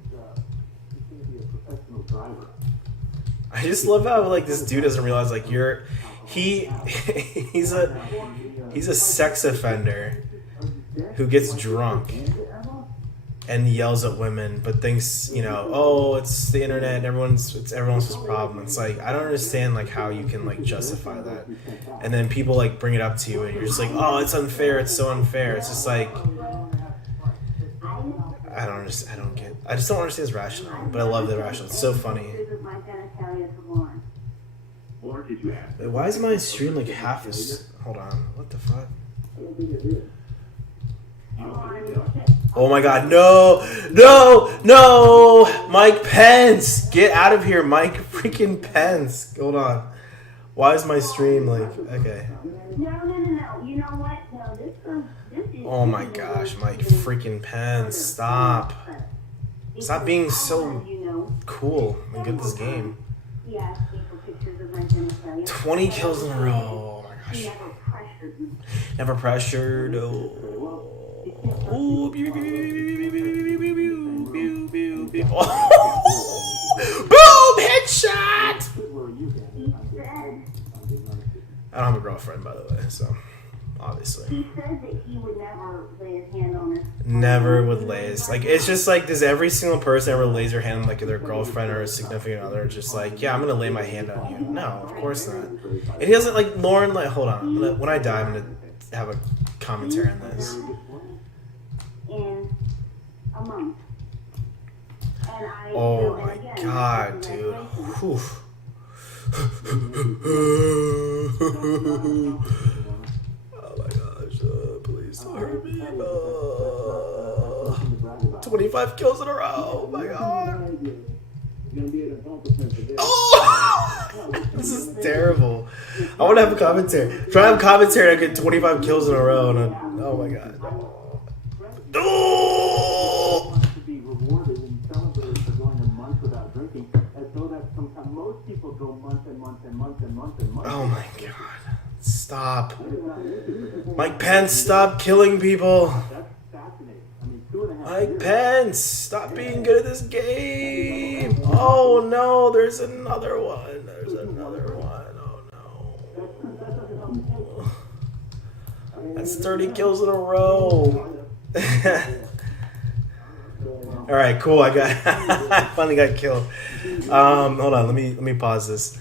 going to be a professional driver. I just love how like this dude doesn't realize like he's a sex offender who gets drunk and yells at women, but thinks, you know, oh, it's the internet and it's everyone else's problem. It's like, I don't understand like how you can like justify that. And then people like bring it up to you and you're just like, oh, it's unfair, it's so unfair. It's just like, I just don't understand his rationale, but I love the rationale. It's so funny. This is my genitalia to Lorne. Or did you ask? Wait, why is my stream like half this? Hold on, what the fuck? I don't think it is. Oh my god, no! Mike Pence! Get out of here, Mike freaking Pence. Hold on. Why is my stream like, okay. No. You know what? No, this is... Oh my gosh, Mike freaking Pence. Stop. Stop being so cool and good at this game. He asked me for pictures of my genitalia. 20 kills in a row. Oh my He gosh. never pressured me. Never pressured. Oh, boom! Headshot! He said... I don't have a girlfriend, by the way, so obviously. He said that he would never lay his hand on her. Never would lays. Like, it's just like, does every single person ever lays their hand on like their girlfriend or a significant other? Just like, yeah, I'm gonna lay my hand on you. No, of course not. And he doesn't like Lorne. Like, hold on, when I die, I'm gonna have a commentary on this. In a month. And I Oh and my again, god, dude. Whew. Oh my gosh, please don't hurt me. 25 kills in a row. Oh my god. Oh! This is terrible. I want to have a commentary. Try to have commentary and I get 25 kills in a row. And oh my god. Oh! To be rewarded and celebrated for going a month without drinking, as though that's sometimes most people go months and months and months and months and months. Oh my god. Stop. Mike Pence, stop killing people. That's fascinating. I mean, 2.5 Mike years. Pence, stop being good at this game. Oh no, there's another one. There's another one. Oh no. That's 30 kills in a row. All right, cool. I finally got killed. Hold on. Let me pause this.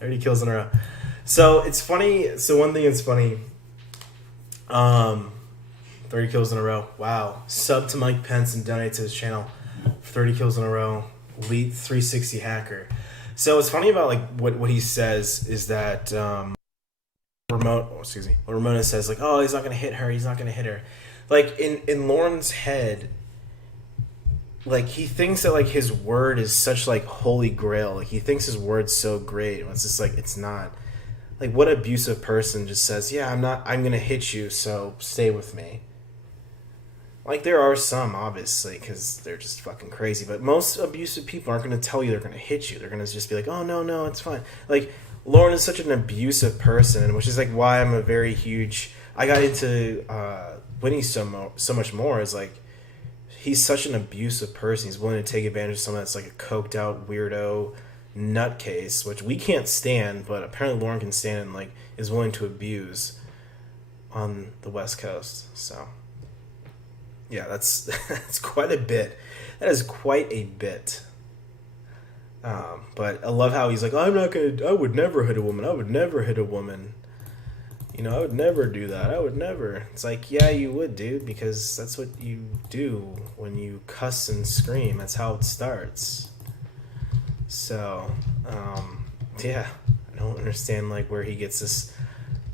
30 kills in a row. So it's funny. So one thing that's funny. 30 kills in a row. Wow. Sub to Mike Pence and donate to his channel. 30 kills in a row. Elite 360 hacker. So what's funny about like what he says is that what Ramona says, like, oh, he's not gonna hit her. He's not gonna hit her. Like in Lorne's head, like he thinks that like his word is such like holy grail. Like he thinks his word's so great. It's just like it's not. Like what abusive person just says, yeah, I'm gonna hit you, so stay with me. Like there are some, obviously, because they're just fucking crazy. But most abusive people aren't gonna tell you they're gonna hit you. They're gonna just be like, oh no, it's fine. Like Lorne is such an abusive person, which is like why I'm a very huge. I got into Winnie so much more. Is like he's such an abusive person. He's willing to take advantage of someone that's like a coked out weirdo nutcase, which we can't stand, but apparently Lorne can stand and like is willing to abuse on the West Coast. So yeah, that's quite a bit. That is quite a bit. But I love how he's like, I would never hit a woman. I would never hit a woman. You know, I would never do that. I would never. It's like, yeah, you would, dude, because that's what you do when you cuss and scream. That's how it starts. So, yeah, I don't understand like where he gets this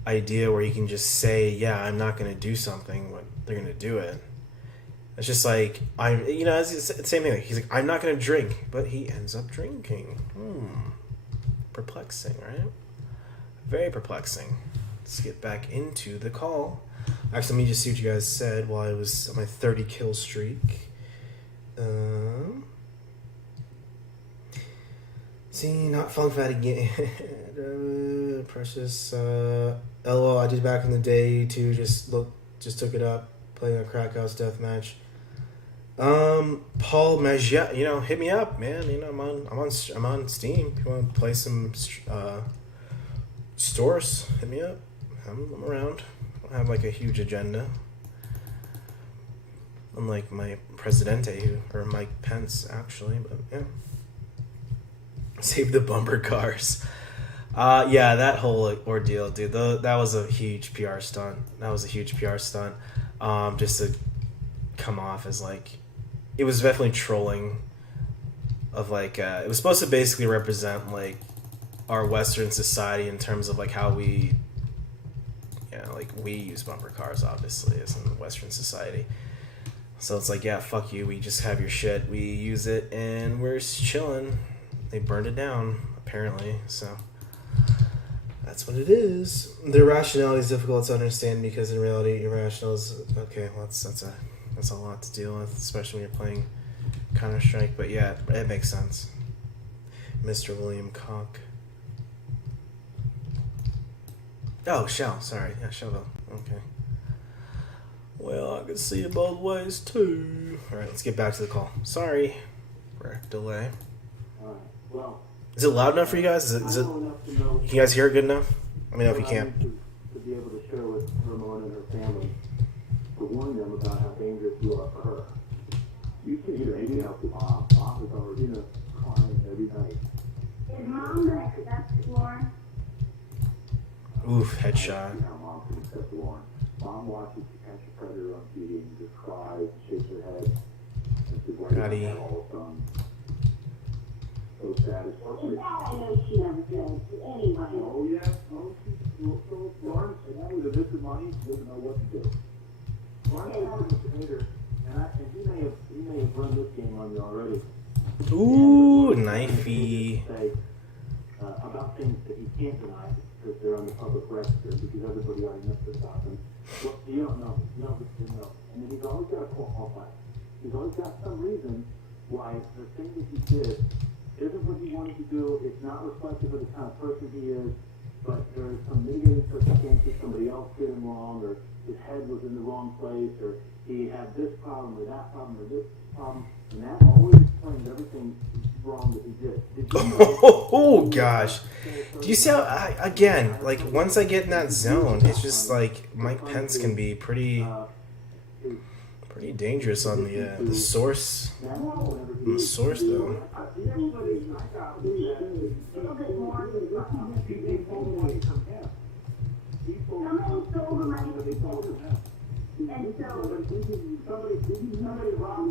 idea where he can just say, yeah, I'm not going to do something when they're going to do it. It's just like, it's the same thing. Like, he's like, I'm not going to drink, but he ends up drinking. Perplexing, right? Very perplexing. Let's get back into the call. Actually, let me just see what you guys said while I was on my 30 kill streak. See, not fun fat again. Precious. LOL, I did back in the day too. Just took it up playing a crack house deathmatch. Paul Magia, hit me up, man. I'm on Steam. If you want to play some stores, hit me up. I'm around. I don't have like a huge agenda. Unlike my Presidente, or Mike Pence, actually, but yeah. Save the bumper cars. Yeah, that whole ordeal, dude. That was a huge PR stunt. Just to come off as like, it was definitely trolling. Of like, it was supposed to basically represent like our Western society in terms of like how we, like we use bumper cars, obviously, as in Western society. So it's like, yeah, fuck you. We just have your shit. We use it and we're chilling. They burned it down, apparently. So that's what it is. The irrationality is difficult to understand because in reality, irrational is okay. Well, that's a lot to deal with, especially when you're playing Counter-Strike. But yeah, it makes sense. Mr. William Cock. Oh, Shell. Sorry, yeah, Shell. Okay. Well, I can see it both ways too. All right, let's get back to the call. Sorry for delay. Well, is it loud enough for you guys? Is it? Can you guys hear it good enough? Let me know if you can't. To be able to share with Ramon and her family, to warn them about how dangerous you are for her. You can hear anything else with Mom. Mom is already crying every night. Is Mom back? That's Lorne. Oof, headshot. How Mom can accept Lorne. Mom watches to catch a predator on TV and just cries and shakes her head. And she's worried about that all the time. So sad. It's That I know she never said to anybody. Oh, yeah. Oh, so Lawrence, and that was a bit of money. She doesn't know what to do. Lawrence is a hater, and he may have run this game on you already. Ooh, knifey. Say, about things that he can't deny because they're on the public register, because everybody already knows about them. Well, you don't know. You don't know. And then he's always got a qualifier. He's always got some reason why the thing that he did isn't what he wanted to do. It's not reflective of the kind of person he is, but there is some mitigating circumstances. Somebody else did him wrong, or his head was in the wrong place, or he had this problem, or that problem, or this problem, and that always explains everything wrong that he did. Oh gosh. Do you see how, again, like once I get in that zone, it's just like Mike Pence can be pretty dangerous on the source. On the source though. Somebody stole the money. And so somebody robbed the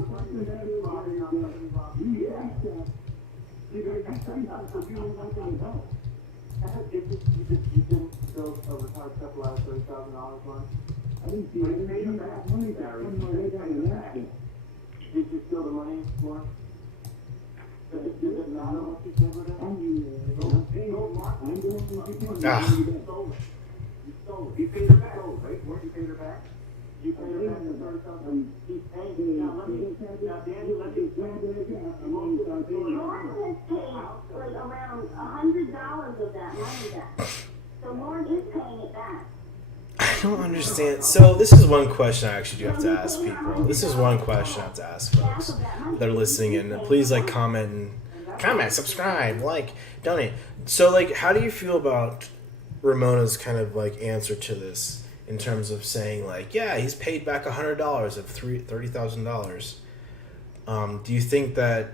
You didn't go over hard stuff last $30,000 one? I didn't see it. Made him back. Money back. Did you steal the money, Lorne? Did it not know what you did with it? You stole it. You stole it. You paid her back, right? Weren't you paid her back? You paid her back the $30,000? He's paying. Now let me. Now Danny, let me. Lorne has paid like around $100 of that money back. So Lorne is paying it back. I don't understand. So this is one question I actually do have to ask people. This is one question I have to ask folks that are listening, and please like comment, subscribe, like, donate. So like, how do you feel about Ramona's kind of like answer to this in terms of saying like, yeah, he's paid back $100 of $30,000. Do you think that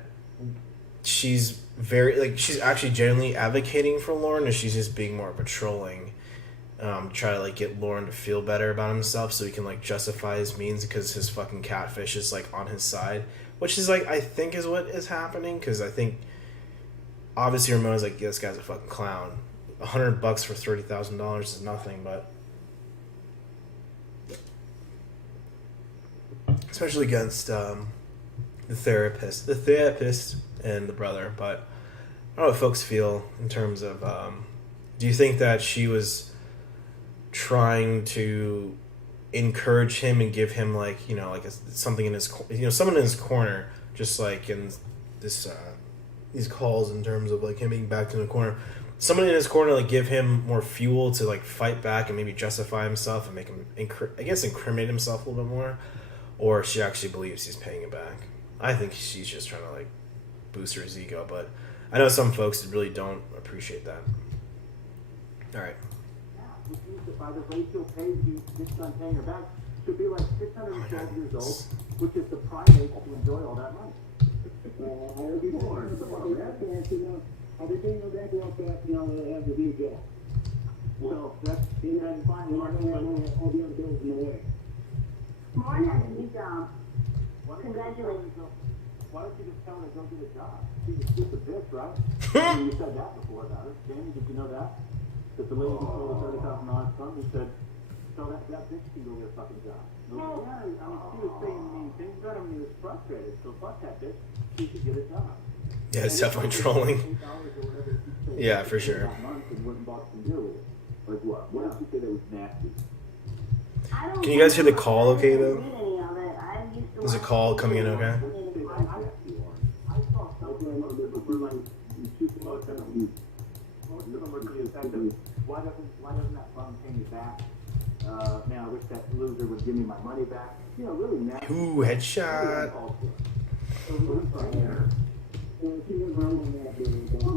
she's she's actually genuinely advocating for Lorne, or she's just being more patrolling? Try to like get Lorne to feel better about himself so he can like justify his means because his fucking catfish is like on his side, which is like I think is what is happening, because I think obviously Ramona's like, yeah, this guy's a fucking clown. $100 for $30,000 is nothing, but especially against the therapist and the brother. But I don't know what folks feel in terms of do you think that she was trying to encourage him and give him like, like something in his, someone in his corner, just like in this these calls in terms of like him being backed in the corner, someone in his corner like give him more fuel to like fight back and maybe justify himself and make him incriminate himself a little bit more? or she actually believes he's paying it back. I think she's just trying to like boost her ego, but I know some folks really don't appreciate that. All right. Yeah, which means that by the rate she'll pay you just on paying her back, she'll be like 612 years old, which is the prime age to enjoy all that money. I'll be more. I'll be paying her back real fast, and I'll have the new job. So that's And finally, I don't have all the other bills in the way. Lauren has a new job. why don't Congratulations. why don't you just tell her to go get a job? She's just a bitch, right? I mean, you said that before about her. Jamie, did you know that? That the lady who sold a $30,000 fund, he said, so that bitch can go get a fucking job. No, yeah, I mean, she was saying mean things about him and he was frustrated. So fuck that bitch. She should get a job. Yeah, it's definitely trolling. Yeah, for sure. Like what? What if she said it was nasty? Can you guys hear the call okay, though? Read any of it. I used to Is the watch call coming in okay? I saw something where like you shoot the most of them. Most of them are pretty effective. Why doesn't that fund pay me back? Man, I wish that loser would give me my money back. You know, really nasty. Ooh, headshot. Well,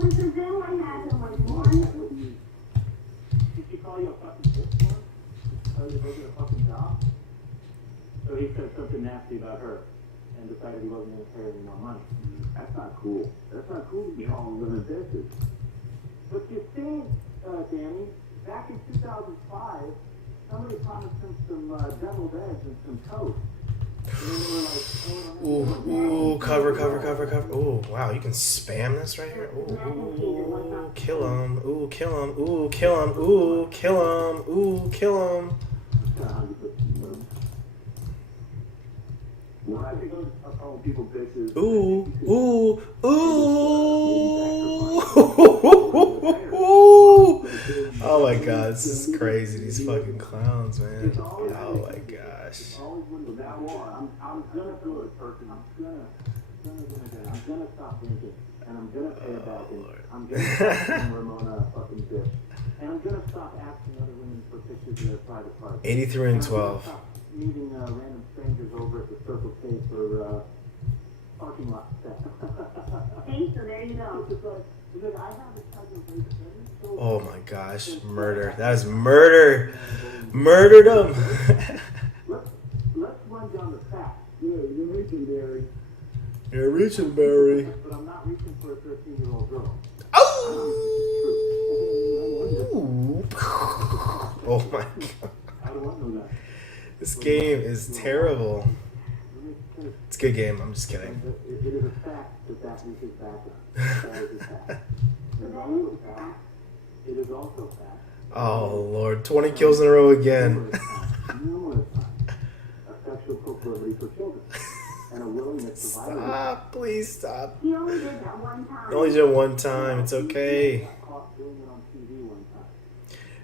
because then what happened was one, Did she call you a fucking bitch for him? Tell you to go get a fucking job? So he said something nasty about her and decided he wasn't going to pay her any more money. That's not cool. That's not cool to be calling them a bitch. But you see, Danny, back in 2005, somebody promised him some deviled eggs and some toast. And then they were like, Ooh, cover. Ooh, wow, you can spam this right here. Ooh, kill him. Ooh, kill him. Ooh, kill him. Ooh, kill him. Ooh, kill him. Well, I think I'm calling people bitches. Ooh. Oh my god, this is crazy. These fucking clowns, man. Oh my gosh. From now on, I'm gonna do it, person. I'm gonna stop drinking, and I'm gonna pay it back, and I'm gonna stop being Ramona a fucking bitch, and I'm gonna stop asking other women for pictures of their private parts. 83 and 12. Stop meeting random strangers over at the Circle K for parking lot sex. hey, so there you go. Look, I have a type of race thing. Oh my gosh, murder. That is murder. Murdered him. Let's run down the facts. You're reaching, Barry. You're reaching, Barry. But I'm not reaching for a 13-year-old girl. Oh my god. I don't want to know that. This game is terrible. It's a good game, I'm just kidding. It is a fact that that is his background. That is a fact. It is also a fact. Oh lord, 20 kills in a row again. Numerous times. A sexual proclivity for children. And a willingness to violate. Stop, please stop. He only did that one time. You only did it one time, it's okay. Got caught doing it on TV one time.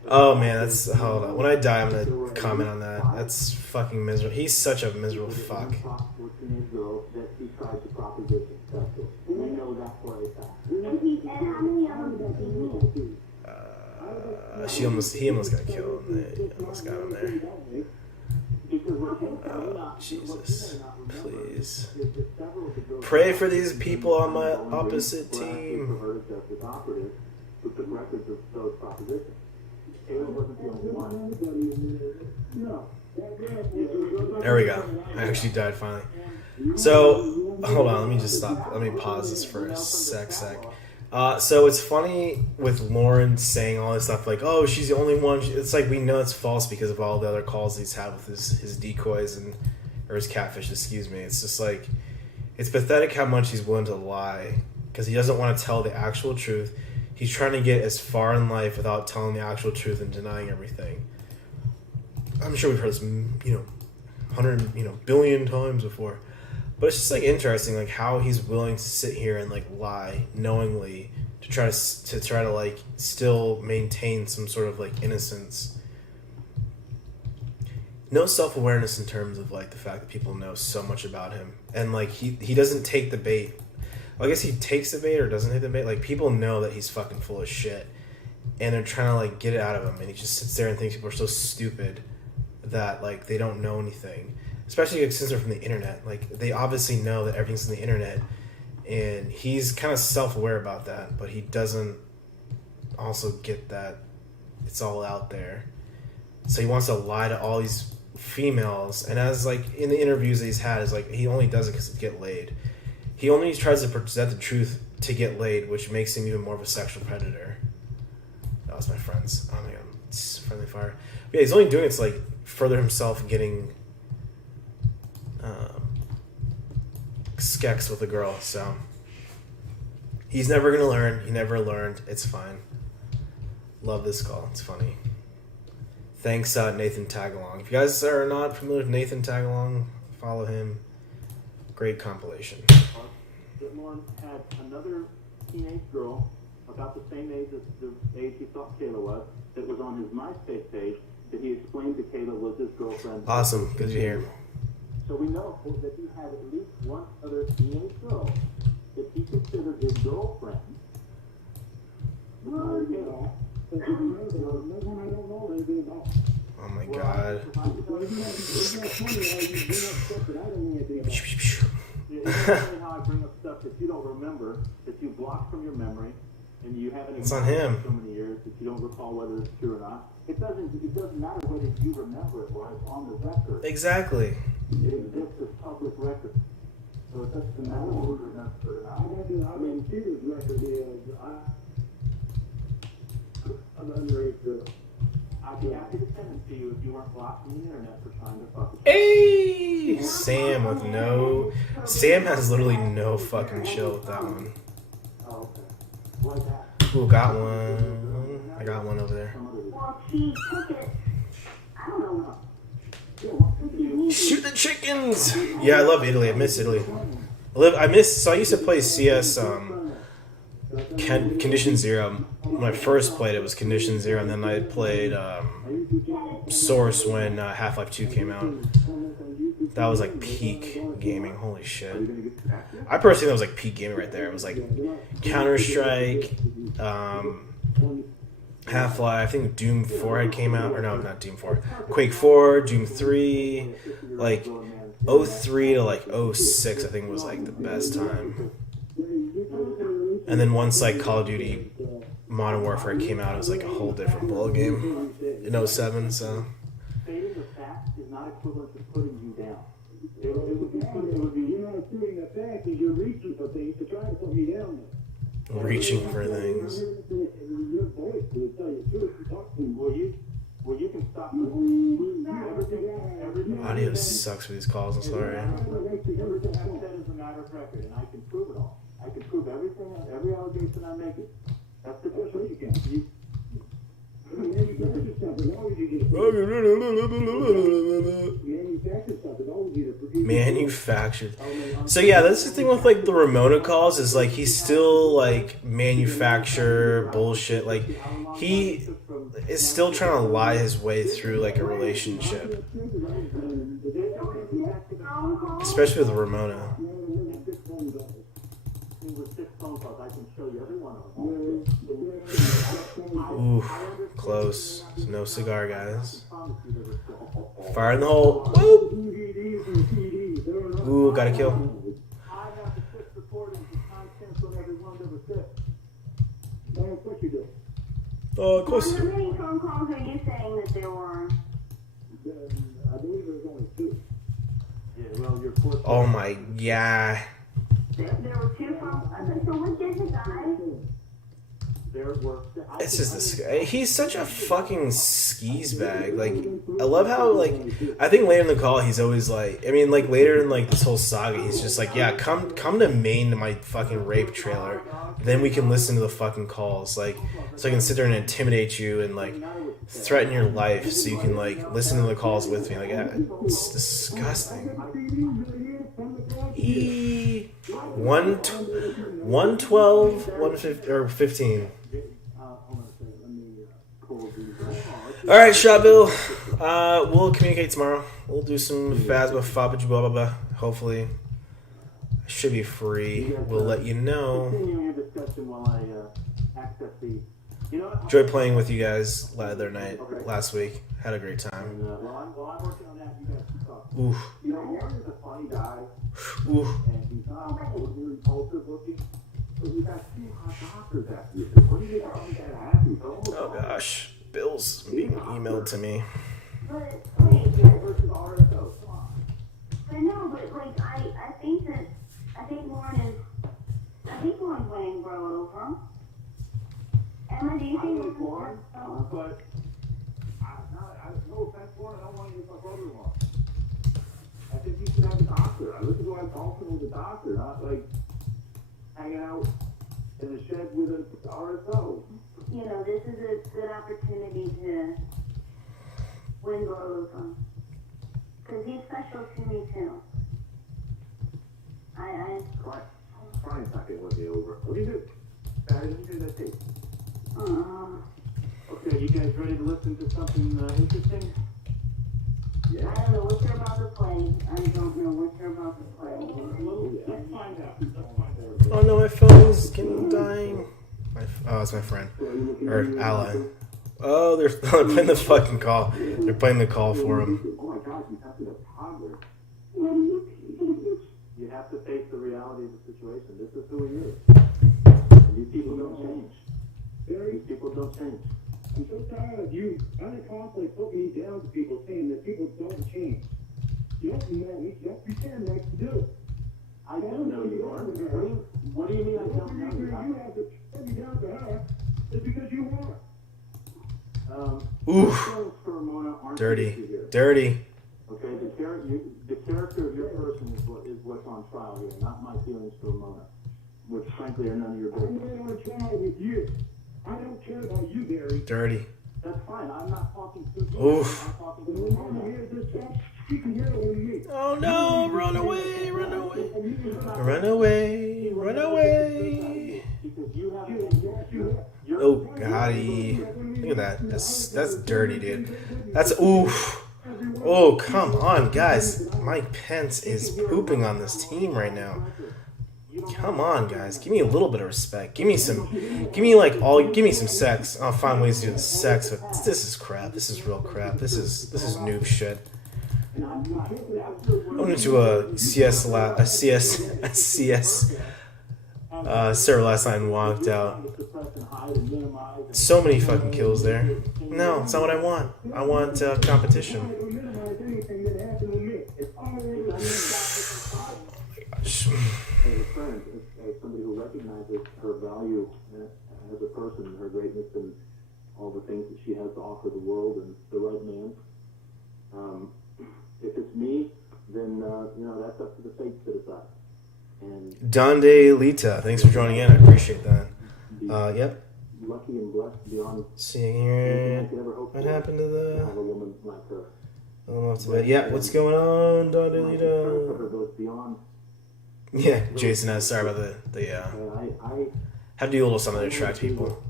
Oh man, that's, hold on. When I die, I'm gonna comment on that. That's fucking miserable. He's such a miserable fuck. Teenage girl that he tried to proposition. That's it. We know that for a fact. And how many of them does he need? He almost got killed. He almost got him there. Oh, Jesus. Please. Pray for these people on my opposite team. There we go. I actually died finally. So, hold on. Let me just stop. Let me pause this for a sec. So it's funny with Lorne saying all this stuff like, oh, she's the only one. It's like we know it's false because of all the other calls he's had with his decoys or his catfish, excuse me. It's just like, it's pathetic how much he's willing to lie because he doesn't want to tell the actual truth. He's trying to get as far in life without telling the actual truth and denying everything. I'm sure we've heard this, 100, billion times before. But it's just like interesting, like how he's willing to sit here and like lie knowingly to try to like still maintain some sort of like innocence. No self-awareness in terms of like the fact that people know so much about him, and like he doesn't take the bait. Well, I guess he takes the bait or doesn't take the bait. Like people know that he's fucking full of shit, and they're trying to like get it out of him, and he just sits there and thinks people are so stupid that like they don't know anything. especially since they're from the internet. Like, they obviously know that everything's on the internet, and he's kind of self-aware about that, but he doesn't also get that it's all out there. So he wants to lie to all these females, and as like in the interviews that he's had, is like he only does it because to get laid. He only tries to present the truth to get laid, which makes him even more of a sexual predator. That was my friends. Oh my god, it's friendly fire. But yeah, he's only doing it to like further himself getting skex with a girl. So he's never gonna learn. He never learned. It's fine. Love this call. It's funny. Thanks, Nathan Tagalong. If you guys are not familiar with Nathan Tagalong, follow him. Great compilation. That Lorne had another teenage girl about the same age as the age he thought Kayla was, that was on his MySpace page, that he explained to Kayla was his girlfriend. Awesome. Good to hear. So we know that he had at least one other teenage girl that he considered his girlfriend. Oh my god. How I bring up stuff that you don't remember, that you blocked from your memory, and you haven't It's on him. for so many years that you don't recall whether it's true or not. It doesn't matter whether you remember it or it's on the record. Exactly. It exists as public record. So it doesn't matter whether you remember it or not. I mean, Peter's record is, I'm underage girl. I'd be happy to send it to you if you weren't blocked from the internet for trying to fuck with Hey! Sam with no... Sam has literally no fucking chill with that one. Oh, okay. Like that. Ooh, got one. I got one over there. Well, she took it, I don't know. Shoot the chickens! Yeah, I love Italy. I miss Italy. I used to play CS Condition Zero. When I first played it was Condition Zero, and then I played Source when Half-Life 2 came out. That was like peak gaming. Holy shit. I personally think that was like peak gaming right there. It was like Counter-Strike, Half-Life, I think Doom 4 had came out, or no, not Doom 4. Quake 4, Doom 3, like 03 to like 06 I think was like the best time. And then once like Call of Duty Modern Warfare came out, it was like a whole different ball game in 07, so. Stating the fact is not equivalent to putting you down. It would be You're not stating the fact is you're reaching for things to try to put me down there. Reaching for things. Your voice will tell you the truth. You talk to me. Well, you can stop everything. Audio sucks for these calls, I'm sorry. Everything I've said is a matter of record, and I can prove it all. I can prove everything, every allegation I'm making. That's the question you can. Manufacture stuff is always easy to manufacture stuff is always easy to produce. Manufactured. So yeah, that's the thing with like the Ramona calls is like he's still like manufacture bullshit. Like he is still trying to lie his way through like a relationship, especially with Ramona. With 6 phone calls, I can show you every one of them. Ooh, close. No cigar, guys. Fire in the hole. Whoop. Ooh, got a kill. I have the 6 recordings and timestamps on every one that was 6. That's what you do. Oh, of course. How many phone calls are you saying that there were? I believe there's only 2. Yeah, well, your court. Oh my, yeah. There were 2 phone calls. So what did the guy? There were. It's just this guy. He's such a fucking skis bag. Like, I love how, like, I think later in the call, he's always like, I mean, like, later in, like, this whole saga, he's just like, yeah, come to Maine to my fucking rape trailer. Then we can listen to the fucking calls. Like, so I can sit there and intimidate you and, like, threaten your life so you can, like, listen to the calls with me. Like, yeah, it's disgusting. 112, 115, or 15. All right, Shabil. We'll communicate tomorrow. We'll do some Phasma, Fabage, blah, blah, blah. Hopefully, I should be free. We'll let you know. Continue your discussion while I access the. Enjoyed playing with you guys the other night, last week. Had a great time. While I'm working on that, you guys can talk. Oof. You know, Lorne is a funny guy, Oof. and he's not really repulsive looking, but you got two hot doctors after you. What do you think I'm that happy? Oh gosh, bills being emailed to me. But wait, Versus RSO. Come on. but no, but like I think Lorne's winning bro over him. Emma, do you I think like Lorne, Oh. but no offense, Lorne, I don't want you as my brother-in-law. I think you should have a doctor. I listen to why golfing with a doctor, not like hanging out in the shed with an RSO. You know, this is a good opportunity to win bro over him. Because he's special to me too. Brian's not going to win me over. What do you do? I didn't hear that tape. Okay, you guys ready to listen to something interesting? I don't know what you're about to play. I don't know what you're about to play. Let's find out. Oh no, my phone's dying. It's my friend. Or ally. Oh, they're playing the fucking call. They're playing the call for him. Oh my God, he's having a toddler. You have to face the reality of the situation. This is who he is. And these people don't change. These people don't change. I'm so tired of you constantly putting me down to people saying that people don't change. You don't know me. You don't pretend like you do. I don't know you, Lorne. What do you mean I The don't know reason you? you have to put me down to her is because you want. Oof. Feelings for Ramona aren't the Dirty. issue here. Dirty. Okay, the character of your person is what's on trial here, not my feelings for Ramona, which frankly are none of your I'm business. not on trial with you. I don't care about you, Barry. Dirty. That's fine. I'm not talking to you. Oof. I'm talking to When Mama Ramona. hears this stuff, she can hear it with me. Oh no, run away, run away. Run away, run away. Because you haven't. Oh goddy. Look at that. That's dirty, dude. That's oof. Oh, come on, guys. Mike Pence is pooping on this team right now. Come on, guys. Give me a little bit of respect. Give me some sex. I'll find ways to do the sex, but this is crap. This is real crap. This is noob shit. I went into a CS server last night and walked out. So many fucking kills there. No, it's not what I want. I want competition. Minimize anything that happened to me. It's always Gosh. As a friend, as somebody who recognizes her value as a person, her greatness, and all the things that she has to offer the world and the right man. If it's me, then that's up to the fates to decide. And Donde Lita, thanks for joining in. I appreciate that. Yep. lucky and blessed beyond Seeing anything here. I could ever hope What for. happened to To the? have a woman like her. I don't know what's about. Yeah, what's going on, Donde My concern for Lita? her goes beyond. Yeah, Jason has. Sorry about the. I Have to do a little something to attract people.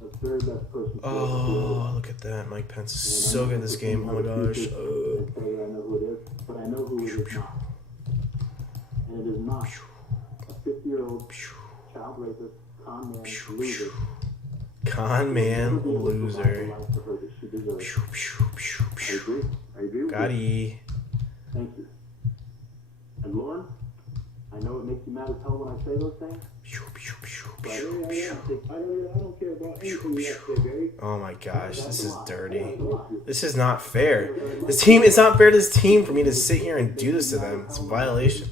the very best person. Oh, look at that. Mike Pence is so good in this game. Oh my gosh. I know who it is, but I know who it is not. And it is not a 50-year-old child rapist, con man, loser. Con man Never been able to loser. provide the life for her that she deserves. I agree. I agree with you. Gotti. Thank you. And Lorne, I know it makes you mad as hell when I say those things, but I don't care about anything you have to say, Barry. Oh my gosh, this is dirty. This is not fair. It's not fair to this team for me to sit here and do this to them. It's a violation.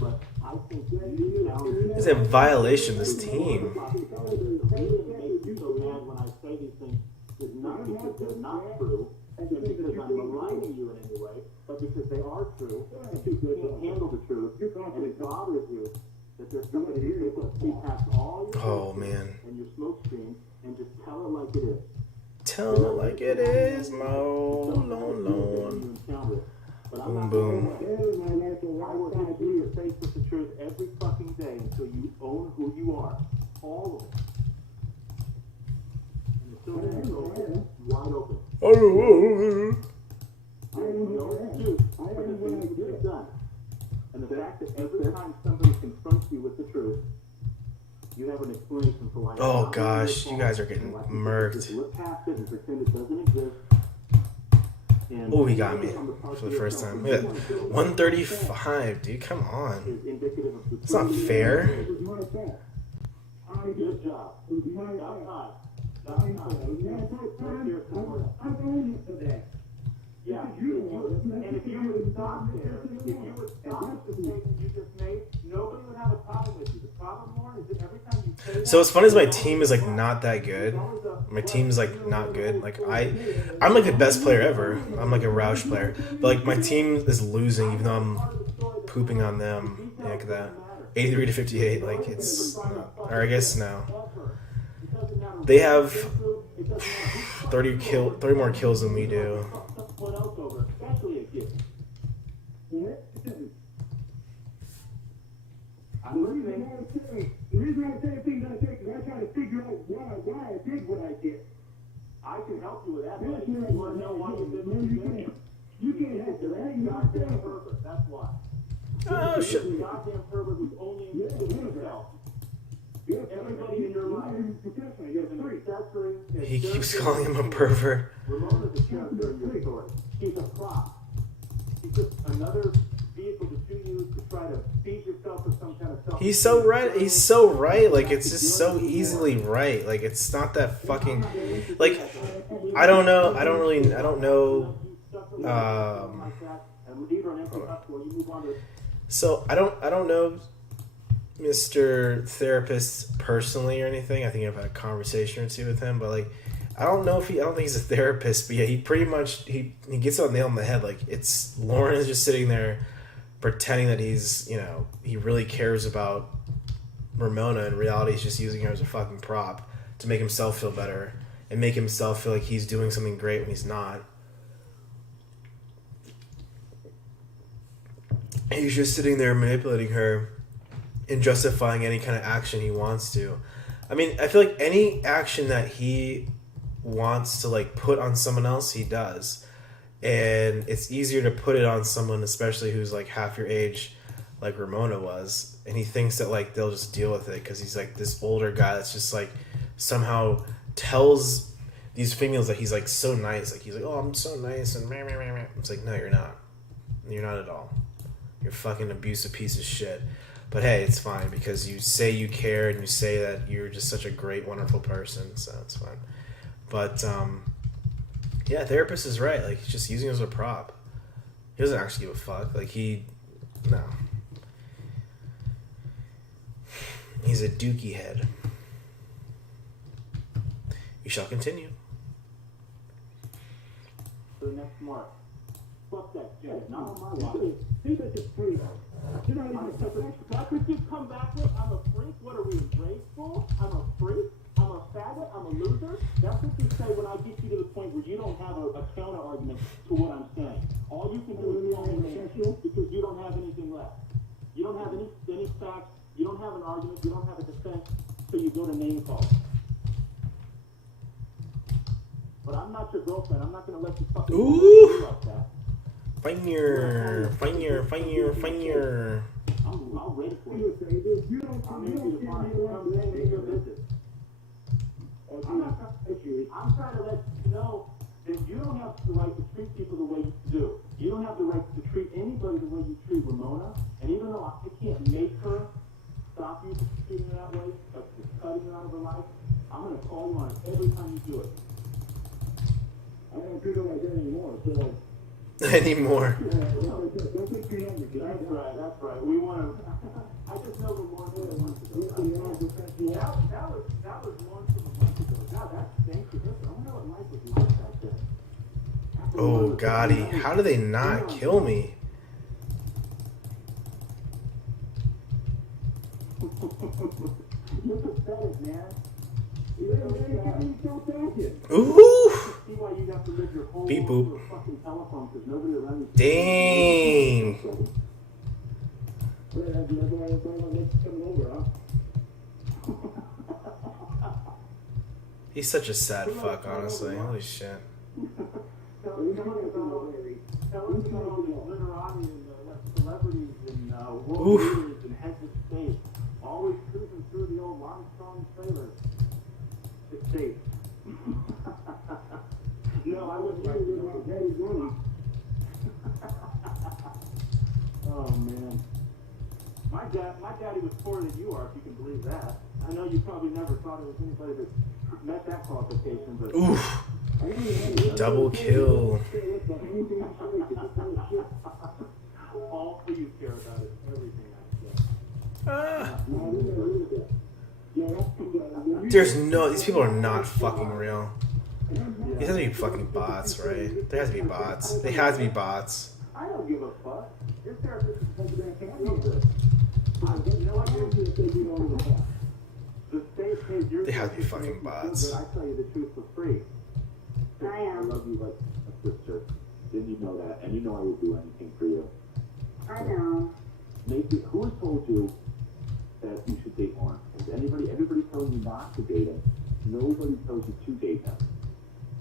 but I think you challenge It's a violation of this team. the reason it makes you so mad when I say these things is not because they're not true, and because I'm maligning you in any way, but because they are true, and you can't handle the truth, and it bothers you that there's somebody who's able to see past all your Oh man. and your smoke screen and just tell it like it is. Tell it like it is, Mo. Lon. Boom, boom. I will hit you in your face with the truth every fucking day until you own who you are. All of it. And until then, it's wide open. Oh, There's no excuse for the things that you've done. And the fact that every time somebody confronts you with the truth, you have an explanation for why. oh gosh, you guys are getting murked. Just look past it and pretend it doesn't exist. And Oh, he got me for the first time. Look at that. 135, dude. Come on. is indicative of the It's not fair. It was my fault. Good job. It was my Top fault. five. Top five. I'm owning it for that. Yeah, and if you would stop there, if you would stop the statement you just made, nobody would have a problem with you. The problem, Lorne, is that every time you say that, So what's funny is my team is like not that good. My team's like not good. Like I'm like the best player ever. I'm like a Roush player, but like my team is losing even though I'm pooping on them. Yeah, look at that. 83 to 58. Like it's not, or I guess no. They have 30 more kills than we do. What else over, especially a kid. I'm listening. The reason I say things I say is I try to figure out why I did what I did. I can help you with that, Yes, but you want to know why you did what no, you you did? can't. You can't help it. I ain't Goddamn goddamn pervert, that's why. Oh shit. You're a goddamn pervert who's only interested in himself. Everybody in your life is an accessory. He keeps calling him a pervert. Ramona's a character in your story. He's a prop. He's just another vehicle that you use to try to feed yourself with some kind of self. He's so right. He's so right. Like it's just so easily right. Like it's not that fucking. Like I don't know. I don't know. So I don't know Mr. Therapist personally or anything. I think I've had a conversation or two with him, but like I don't think he's a therapist, but yeah, he pretty much he gets it on the nail on the head. Like it's Lorne is just sitting there pretending that he's, you know, he really cares about Ramona. In reality, he's just using her as a fucking prop to make himself feel better and make himself feel like he's doing something great when he's not. He's just sitting there manipulating her and justifying any kind of action he wants to. I mean, I feel like any action that he wants to like put on someone else, he does. And it's easier to put it on someone, especially who's like half your age, like Ramona was. And he thinks that like they'll just deal with it because he's like this older guy that's just like somehow tells these females that he's like so nice. Like he's like, oh, I'm so nice and meh, meh, meh, meh. It's like, no, you're not. You're not at all. You're a fucking abusive piece of shit. But hey, it's fine because you say you care and you say that you're just such a great, wonderful person, so it's fine. But yeah, therapist is right. Like he's just using it as a prop. He doesn't actually give a fuck. Like no. He's a dookie head. You shall continue. The next mark. Fuck that shit. Not on my watch. See, that's just free. You know, That's what you come back with? I'm a freak? What are we in grade school? I'm a freak? I'm a faggot? I'm a loser? That's what you say when I get you to the point where you don't have a counter argument to what I'm saying. All you can do is call me names because you don't have anything left. You don't have any facts. You don't have an argument. You don't have a defense. So you go to name calling. But I'm not your girlfriend. I'm not going to let you fucking Ooh. like that. Fire. I'm ready for you. I'm ready to find you. Come make your visit. I'm trying to let you know that you don't have the right to treat people the way you do. You don't have the right to treat anybody the way you treat Ramona. And even though I can't make her stop you from treating her that way, of cutting her out of her life, I'm going to call you on it every time you do it. I don't treat her like that anymore, so... Anymore. That's right. We want to... I just know the Lorne was a month ago. That was Lorne from a month ago. God, that's thank you. I wonder what life would be like back then. Oh, Gotti. How do they not kill me? You're pathetic, man. Ooh. See why you have to live your whole Beep life boop. through a fucking telephone because nobody around you. Dang. He's such a sad fuck, honestly. Holy shit. Tell us about the literati and celebrities and world Oof. leaders and heads of state. Always cruising through the old Armstrong trailer. The state. No, I wouldn't like to know. daddy was poorer than you are, if you can believe that. I know you probably never thought it was anybody that met that qualification, but... Oof. Double kill. All you care about is everything I say. There's no... These people are not fucking real. These have to be fucking bots, right? There has to be bots. They have to be bots. I don't give a fuck. Your therapist is president can't feel good. You know what? The state pays your They have to be fucking bots. But I tell you the truth for free. I am. I love you like a sister. Didn't you know that? And you know I would do anything for you. I know. Macy, who has told you that you should date Lorne? Is everybody telling you not to date him? Nobody tells you to date him.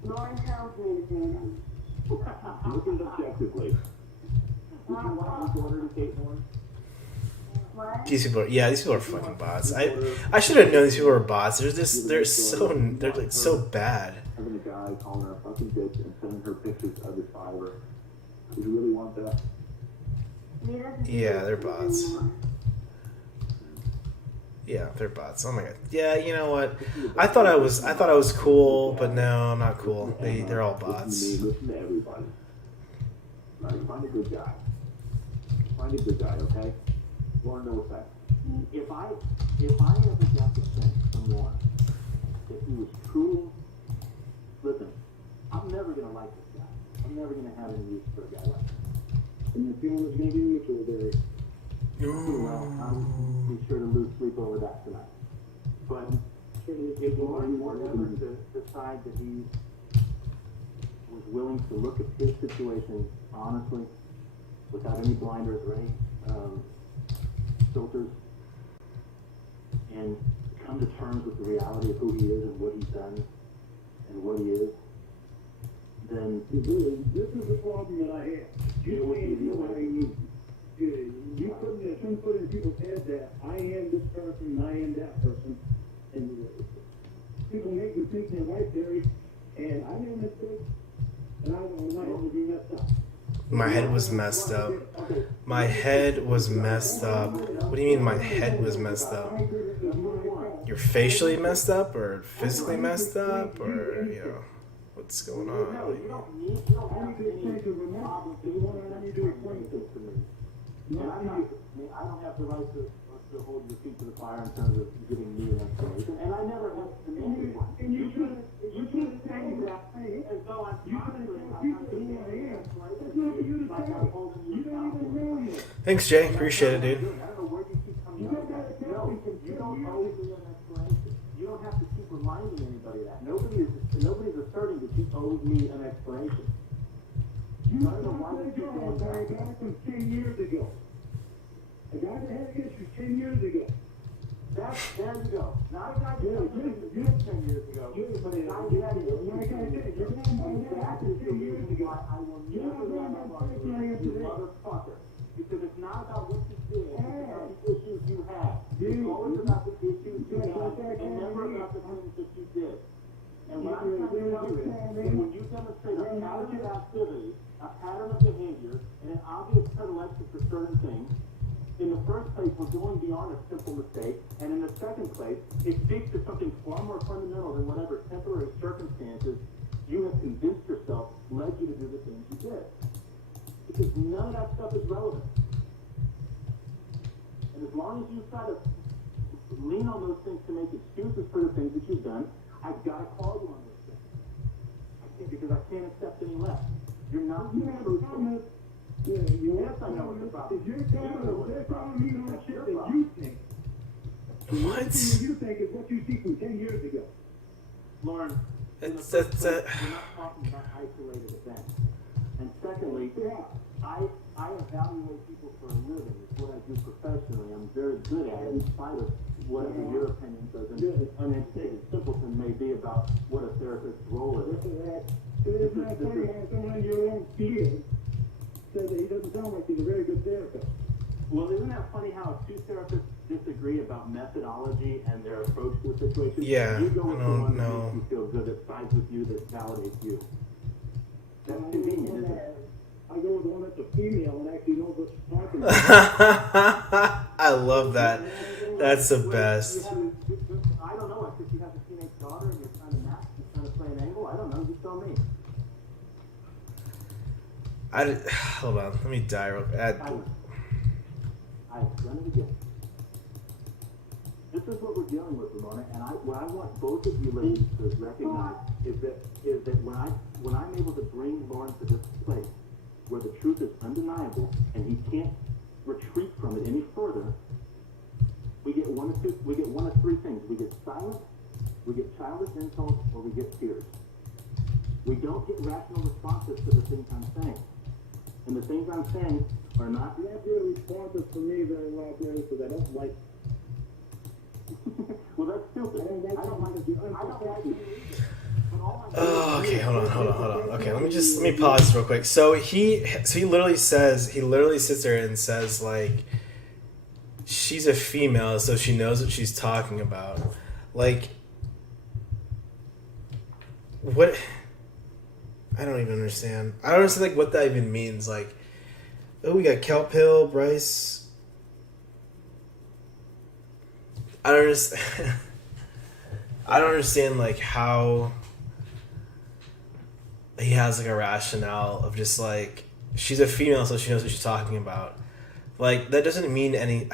Lorne tells me to date him. Look at it objectively. Would you want your daughter to date Lorne? What? These people are, these people are fucking bots. I should have known these people were bots. They're like so bad. Having a guy calling her a fucking bitch and sending her pictures of his fiber. Would you really want that? He doesn't Yeah, they're do it bots. anymore. Yeah, they're bots. Oh my god. Yeah, you know what? I thought I was cool, but no, I'm not cool. They're all bots. Listen to everybody. All right, find a good guy. Find a good guy, okay? Lorne, no effect. If I ever got the sense from Lorne that he was truly, listen, I'm never gonna like this guy. I'm never gonna have any use for a guy like him. And the feeling is gonna be mutual, Barry. Well, I'll be sure to lose sleep over that tonight. But if Lorne were ever to decide that he was willing to look at his situation honestly, without any blinders or any filters, and come to terms with the reality of who he is and what he's done and what he is, then This is the problem that I have. You can't do what I need. You put in people's heads that I am this person and I am that person. And people make mistakes in their life, Terry. And I made a mistake. And I will not only be messed up. My head was messed up. My head was messed up. What do you mean my head was messed up? You're facially messed up or physically messed up or, what's going on? I don't have the right to hold your feet to the fire in terms of giving me an explanation, and I never have to make anyone. And you shouldn't say that as though I'm Thanks, Jay. Appreciate it, dude. I don't know where you keep coming up with that. No, you don't always need an explanation. You don't have to keep reminding anybody of that. Nobody's asserting that you owe me an explanation. I don't know why you keep going back from 10 years ago. A guy that had issues 10 years ago. There you go. Not a guy that had issues 10 years ago, but a guy that had issues 10 years ago. That is the reason why I will never run up on you, motherfucker. Because it's not about what you did, it's about the issues you have. It's always about the issues you have, and never about the things that you did. And what I'm trying to tell you is, when you demonstrate a pattern of activity, a pattern of behavior, and an obvious predilection for certain things, in the first place, we're going beyond a simple mistake, and in the second place, it speaks to something far more fundamental than whatever temporary circumstances you have convinced yourself led you to do the things you did. Because none of that stuff is relevant. And as long as you try to lean on those things to make excuses for the things that you've done, I've got to call you on those things. I can't, because I can't accept any less. You're not being truthful. Yes, I know what the problem is. You're telling me on shit that you think. What? You think is what you see from 10 years ago. Lorne, in the That's first place, we're not talking about isolated events. And secondly, I evaluate people for a living. It's what I do professionally. I'm very good at it in spite of whatever your opinion does. And uneducated simpleton may be about what a therapist's role is. It's not funny how someone in your own field says that he doesn't sound like he's a very good therapist. Well, isn't that funny how two therapists disagree about methodology and their approach to a situation? Yeah, You go with I the don't one that know. makes you feel good, that sides with you, that validates you. That's convenient, isn't it? I I go with the one that's a female and actually knows what she's talking about. I love that. That's the best. I don't know. I think you have a teenage daughter and you're trying to match, you're trying to play an angle. I don't know. You tell me. Hold on. Let me die real quick. I've done it again. This is what we're dealing with, Ramona, and what I want both of you ladies to recognize is that when I'm able to bring Lorne to this place where the truth is undeniable and he can't retreat from it any further, we get one of three things. We get silence, we get childish insults, or we get tears. We don't get rational responses to the things I'm saying. And the things I'm saying are not really responsive for me very well, because I don't like. Well, that's stupid. I don't like it. Oh, okay, hold on. Okay, let me pause real quick. So he literally sits there and says, like, she's a female, so she knows what she's talking about. Like, what? I don't even understand. I don't understand, like, what that even means. Like, oh, we got Kelp Hill, Bryce. I don't understand. I don't understand, like, how he has, like, a rationale of just, like, she's a female, so she knows what she's talking about. Like, that doesn't mean again,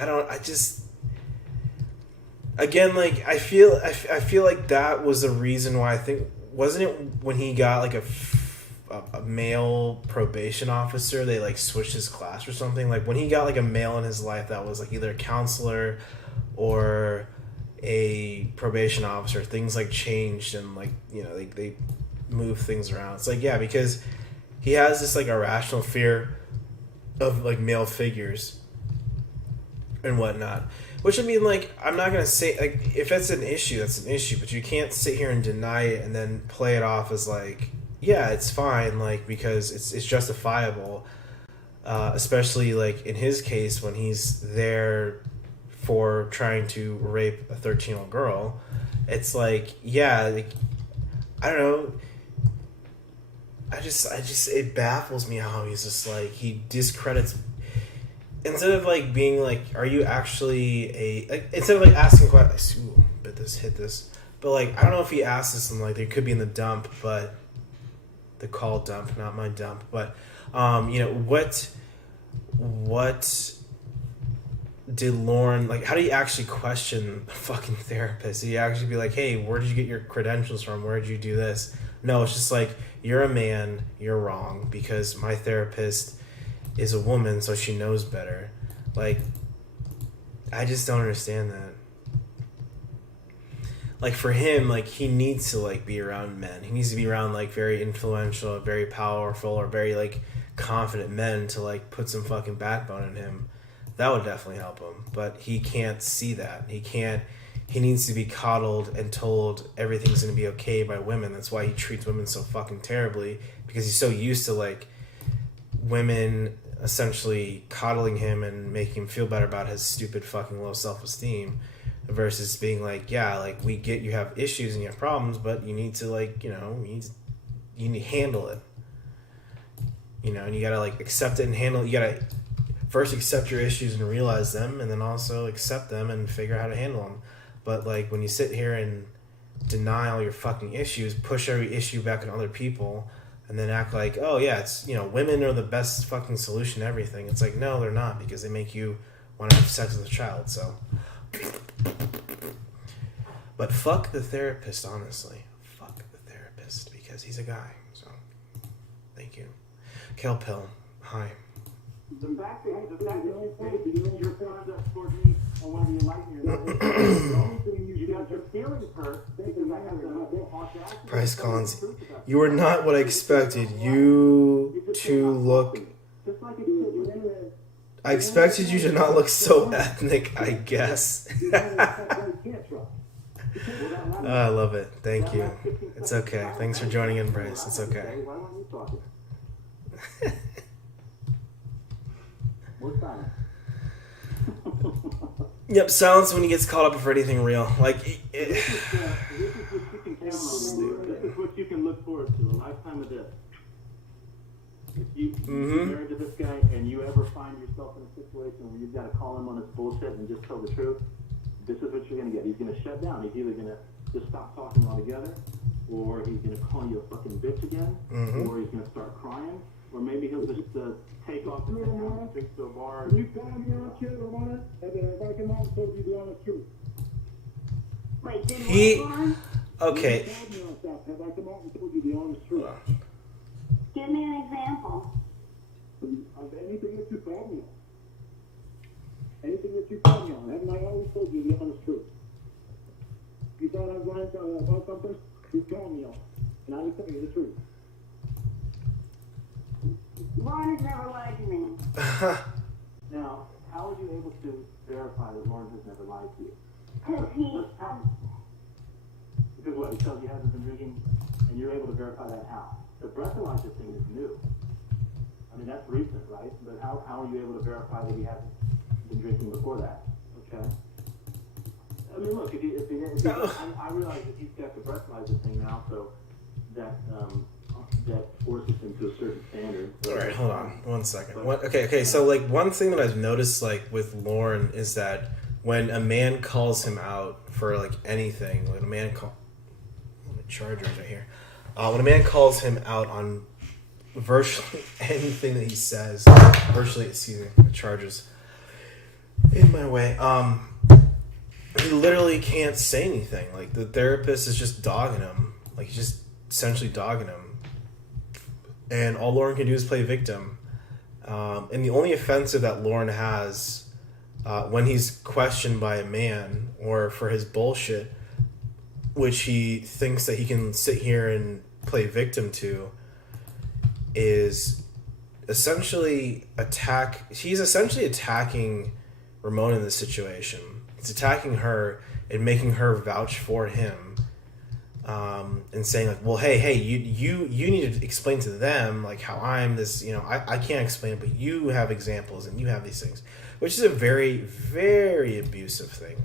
like, I feel like that was the reason why, I think, wasn't it when he got, like, a male probation officer, they, like, switched his class or something? Like, when he got, like, a male in his life that was, like, either a counselor or a probation officer, things, like, changed, and, like, you know, they move things around. It's like, yeah, because he has this, like, irrational fear of, like, male figures and whatnot. Which, I mean, like, I'm not gonna say, like, if that's an issue, that's an issue, but you can't sit here and deny it and then play it off as, like, yeah, it's fine, like, because it's justifiable, especially, like, in his case when he's there for trying to rape a 13-year-old girl. It's like, yeah, like, I don't know, I just it baffles me how he's just, like, he discredits, instead of, like, being like, are you actually like, instead of, like, asking questions, ooh, hit this, but, like, I don't know if he asked this, and, like, they could be in the dump, but the call dump, not my dump, but you know, what did Lorne, like, how do you actually question a fucking therapist? Do you actually be like, hey, where did you get your credentials from? Where did you do this? No, it's just like, you're a man, you're wrong, because my therapist is a woman, so she knows better. Like, I just don't understand that. Like, for him, like, he needs to, like, be around men. He needs to be around, like, very influential, very powerful, or very, like, confident men to, like, put some fucking backbone in him. That would definitely help him. But he can't see that. He needs to be coddled and told everything's going to be okay by women. That's why he treats women so fucking terribly, because he's so used to, like, women essentially coddling him and making him feel better about his stupid fucking low self-esteem, versus being like, yeah, like, we get you have issues and you have problems, but you need to, like, you know, you need to handle it, you know, and you gotta, like, accept it and handle it. You gotta first accept your issues and realize them, and then also accept them and figure out how to handle them. But, like, when you sit here and deny all your fucking issues, push every issue back on other people, and then act like, oh yeah, it's, you know, women are the best fucking solution to everything. It's like, no, they're not, because they make you want to have sex with a child. So, but fuck the therapist, honestly. Fuck the therapist, because he's a guy. So, thank you. Kelp Hill, hi. The fact that you're conduct toward me and whether you like me or not, the only thing you got your feelings hurt because I have the audacity. Price Collins, you are not what I expected. You to look. I expected you to not look so ethnic, I guess. I love it. Thank you. It's okay. Thanks for joining in, Bryce. It's okay. Yep, silence when he gets caught up for anything real. Like, this is what you can look forward to, a lifetime of this. if you you're married to this guy and you ever find yourself in a situation where you've got to call him on his bullshit and just tell the truth, this is what you're going to get. He's going to shut down. He's either going to just stop talking altogether, or he's going to call you a fucking bitch again, or he's going to start crying, or maybe he'll just take off and head down the street to a bar. You call me on shit, Ramona, and then if I come out and told you the honest truth. Wait, didn't He- Lorne? Okay. You called me on stuff, have I come out and told you the honest truth? Give me an example. Of anything that you called me on. Anything that you called me on, haven't I always told you the honest truth? You thought I was lying about something? You called me on, and I was telling you the truth. Lorne has never lied to me. Now, how are you able to verify that Lorne has never lied to you? Because he, Because what, he tells you he hasn't been drinking, and you're able to verify that how? The breathalyzer thing is new. I mean, that's recent, right? But how are you able to verify that he hasn't been drinking before that? Okay? I mean, look, if he I realize that he's got the breathalyzer thing now, so that forces him to a certain standard. So All right, hold on 1 second. Okay. So like one thing that I've noticed like with Lorne is that when a man calls him out for like anything, when a man the chargers right here. When a man calls him out on virtually anything that he says, the chargers in my way. He literally can't say anything. Like the therapist is just dogging him. Like he's just essentially dogging him. And all Lorne can do is play victim. And the only offensive that Lorne has when he's questioned by a man or for his bullshit, which he thinks that he can sit here and play victim to, is essentially he's essentially attacking Ramona in this situation. He's attacking her and making her vouch for him, and saying like, well, hey, you need to explain to them like how I'm this, I can't explain it, but you have examples and you have these things, which is a very, very abusive thing,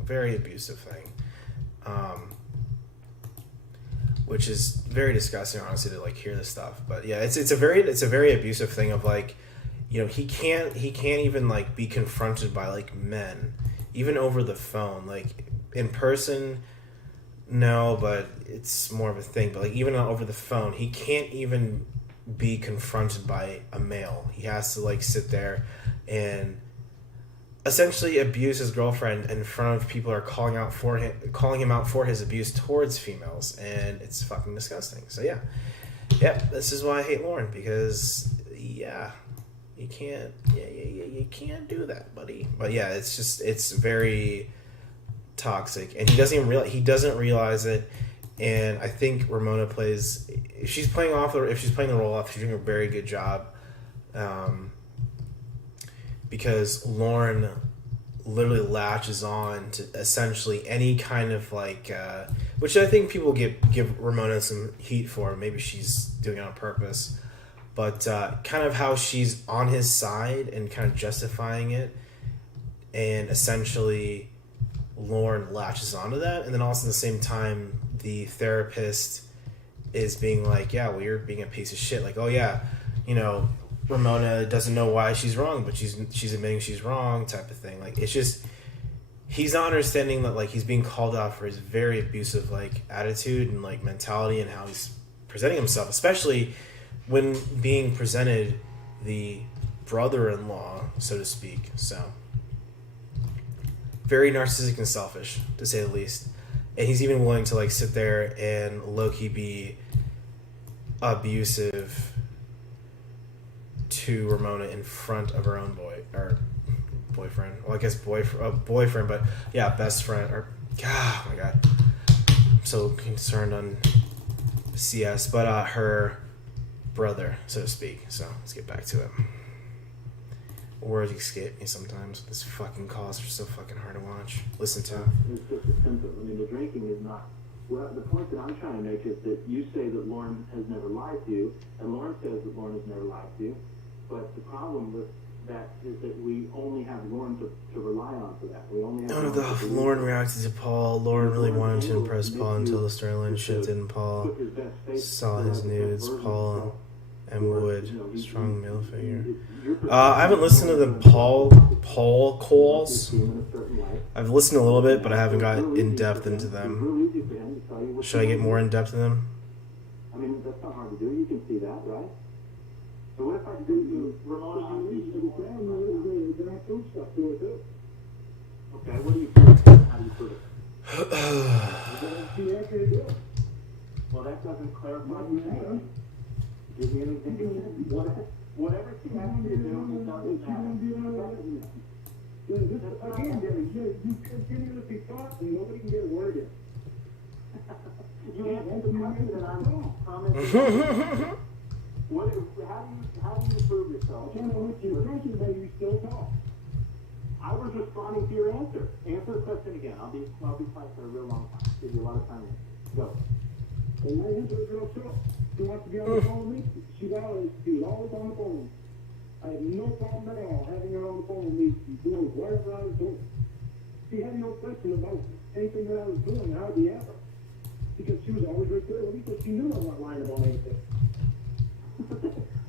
which is very disgusting, honestly, to like hear this stuff. But yeah, it's a very abusive thing of like, he can't even like be confronted by like men, even over the phone, like in person. No, but it's more of a thing. But like even over the phone, he can't even be confronted by a male. He has to like sit there and essentially abuse his girlfriend in front of people who are calling him out for his abuse towards females, and it's fucking disgusting. So yeah, this is why I hate Lorne, because you can't do that, buddy. But yeah, it's very toxic, and he doesn't realize it. And I think Ramona if she's playing the role off, she's doing a very good job. Because Lorne literally latches on to essentially any kind of like, which I think people give Ramona some heat for. Maybe she's doing it on purpose, but kind of how she's on his side and kind of justifying it, and essentially Lorne latches onto that, and then also at the same time the therapist is being like, yeah, well, you're being a piece of shit. Like, oh yeah, Ramona doesn't know why she's wrong, but she's admitting she's wrong, type of thing. Like, it's just, he's not understanding that like he's being called out for his very abusive like attitude and like mentality and how he's presenting himself, especially when being presented the brother-in-law, so to speak. So very narcissistic and selfish, to say the least. And he's even willing to like sit there and low-key be abusive to Ramona in front of her own boyfriend. Well, I guess boyfriend, but yeah, best friend. Oh my god, I'm so concerned on CS, but her brother, so to speak. So let's get back to it. Words escape me sometimes. This fucking calls are so fucking hard to listen to. It's just a symptom. I mean, the drinking is not. Well, the point that I'm trying to make is that you say that Lorne has never lied to you, and Lorne says that Lorne has never lied to you. But the problem with that is that we only have Lorne to rely on for that. We only have Lorne reacted to Paul. Lorne really wanted to impress Paul until the storyline shifted and Paul saw his nudes. Paul M. Wood, You know, strong male figure. your I haven't listened to the Paul calls. see him in a certain light. I've listened a little bit, but I haven't got in depth into It's them. real easy for him to tell you what Should I get more in depth in them? I mean, that's not hard to do. You can see that, right? So what if I do you Ramona? Okay, what do you prove? How do you prove it? Well, that doesn't clarify anything. Give me anything. Whatever she has to do, it doesn't matter. Again, Derek, you continuously talk and nobody can get a word in. You answered the question that I'm commenting. How do you prove yourself? I don't know what you're thinking, but you still talk. I was responding to your answer. Answer the question again. I'll be quiet for a real long time. Give you a lot of time. Go. And my answer is real short. She wants to be on the phone with me. She's always on the phone. I have no problem at all having her on the phone with me, doing whatever I was doing. She had no question about anything that I was doing, hardly ever. Because she was always right there with me, because she knew I wasn't lying about anything.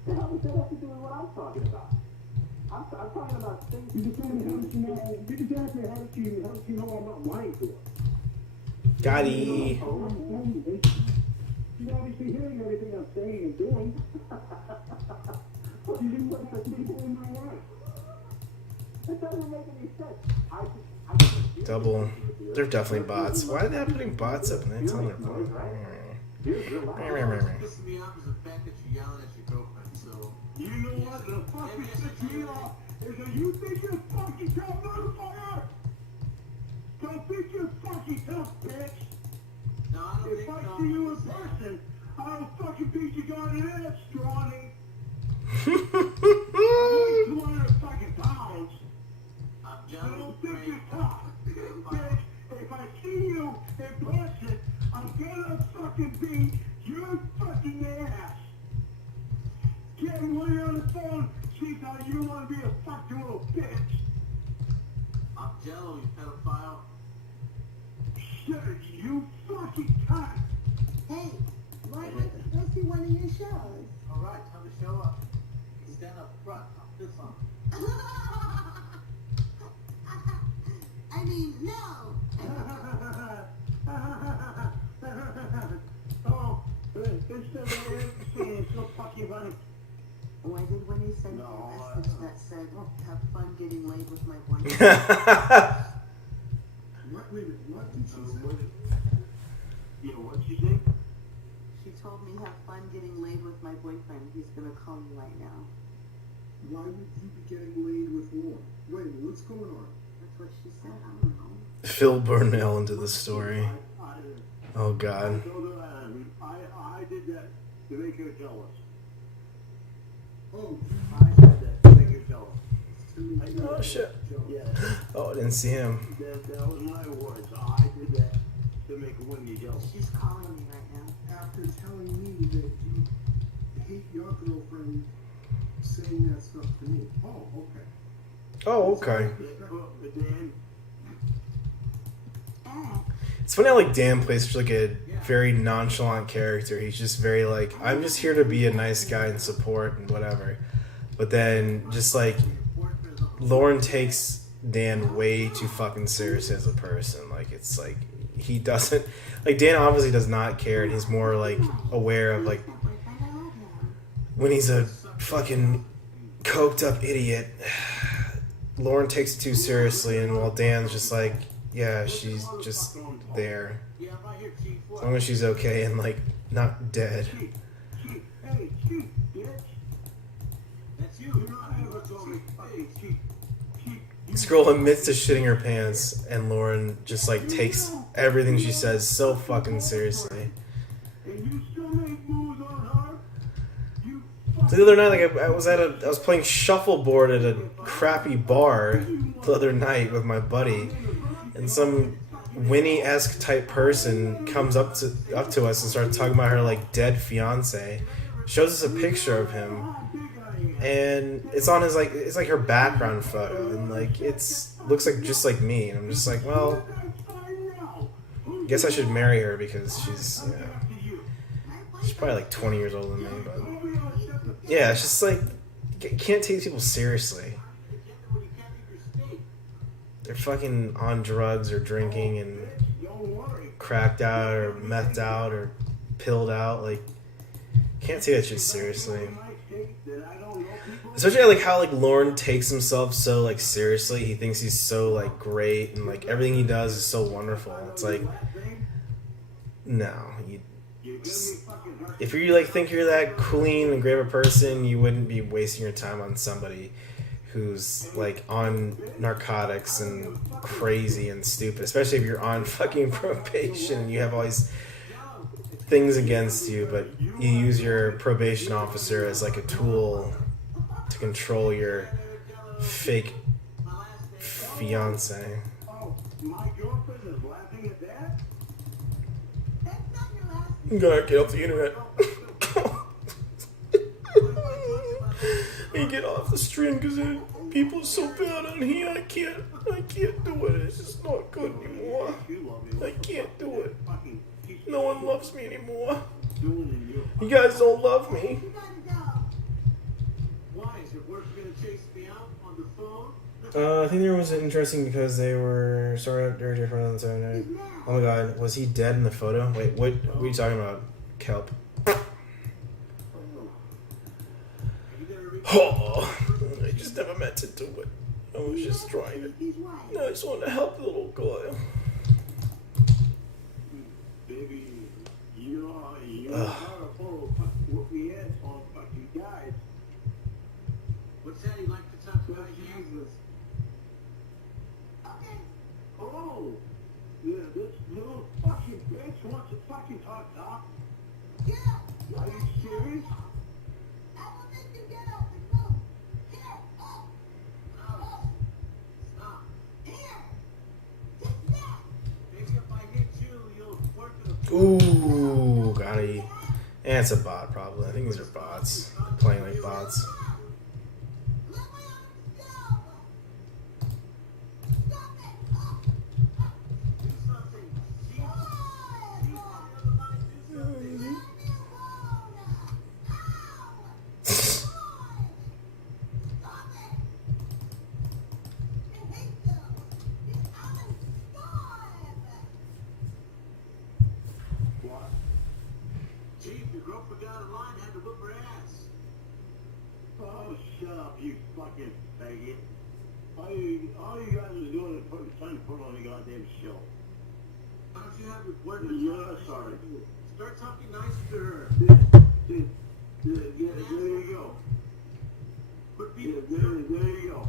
The hell does that have to do with what I'm talking about? I'm talking about things. You just asked me how did she know? You just asked me how did she know I'm not lying to her? Got She's obviously hearing everything I'm saying and doing. She didn't want to people in my life. It doesn't make any sense. Double. They're definitely bots. Why are they not putting bots up? And it's on their phone. Pissing me off is the fact that you're yelling at your girlfriend, so... You know what? The fucking pissed me off is that you think you're fucking tough, motherfucker! Don't think you're fucking tough, bitch! No, I don't If think I so. see you in person, I'll fucking beat you down in ass, Strawny! I'm 200 fucking pounds! I'm I jealous. don't think you're tough! Bitch, if I see you in person, I'm gonna fucking beat your fucking ass! Kid, when you're on the phone, she's how you want to be a fucking little bitch! I'm jello, you pedophile. Shit, you fucking cunt! Hey, why not go see one of your shows? Alright, time to show up. You stand up front, I'll piss on you. I mean, no. Oh, it's so fucking funny. Why did Winnie send me a message that said, have fun getting laid with my boyfriend? What, wait a minute, what did she say? Yeah, what'd she say? She told me, have fun getting laid with my boyfriend. He's gonna call me right now. Why would you be getting laid with Lorne? Wait a minute, what's going on? That's what she said. I don't know. Phil Burnell into the story. Oh God. I did that to make her jealous. Oh, I said that to make her jealous. Oh shit. Yeah, Oh, I didn't see him. that was my words. I did that to make Wendy jealous. She's calling me right now. after telling me that you hate your girlfriend saying that stuff to me. Oh, okay. Oh, okay. Dan, It's funny how like Dan plays such like a very nonchalant character. He's just very like, I'm just here to be a nice guy and support and whatever. But then just like Lorne takes Dan way too fucking serious as a person. Like it's like he doesn't like Dan obviously does not care, and he's more like aware of like when he's a fucking coked up idiot. Lorne takes it too seriously, and while Dan's just like, yeah, she's just there. As long as she's okay and like not dead. hey, chief, bitch. That's you. You're not ever going to fucking chief. This girl admits to shitting her pants, and Lauren just like takes everything she says so fucking seriously. And you still make moves on her? You So the other night, like I was playing shuffleboard at a crappy bar the other night with my buddy, and some Winnie-esque type person comes up to us and starts talking about her like dead fiance. Shows us a picture of him, and it's on his it's like her background photo, and like looks like just like me, and I'm just like, well, I guess I should marry her because she's she's probably like 20 years older than me, but Yeah, it's just like you can't take people seriously. They're fucking on drugs or drinking and cracked out or methed out or pilled out. Like, can't take that shit seriously. Especially like how like Lorne takes himself so like seriously. He thinks he's so like great and like everything he does is so wonderful. It's like, no, if you like think you're that clean and great of a person, you wouldn't be wasting your time on somebody who's like on narcotics and crazy and stupid, especially if you're on fucking probation and you have all these things against you, but you use your probation officer as like a tool to control your fake fiance. Oh, my girlfriend is laughing at that? That's not your last You gotta get off the internet. You get off the stream because people are so bad on here. I can't do it. It's just not good anymore. I can't do it. No one loves me anymore. You guys don't love me. You gotta go. Why? Is your work gonna chase me out on the phone? I think there was interesting because they were sorry after your friend on the Saturday night. Oh my god, was he dead in the photo? Wait, what are you talking about? Kelp. Oh, I just never meant to do it. I was just trying to. He's right. I just wanted to help the little girl. Baby, you are horrible. What we had on fucking guys. What's that? He like to talk about Jesus. Okay. Oh, yeah, this little fucking bitch wants to fucking talk. Get up. Are you serious? I will make you get up and move. Here. Up. Up. Stop. Here. Take that. Maybe if I hit you, you'll work to the Ooh, got it. Yeah, it's a bot probably. I think these are bots. Playing like bots. Let my arms go. Stop it. Up. do something. She's on the other line. Do something. Leave me alone. Ow. Stop it. I hate you. Get out and stop. What? Chief, your girlfriend got in line, had to whip her ass. Oh, shut up, you fucking faggot. All you guys are doing is trying to put on a goddamn show. Why don't you have your boyfriend? Yeah, sorry. Start talking nice to her. Yeah, there you go. Put Yeah, people there you go.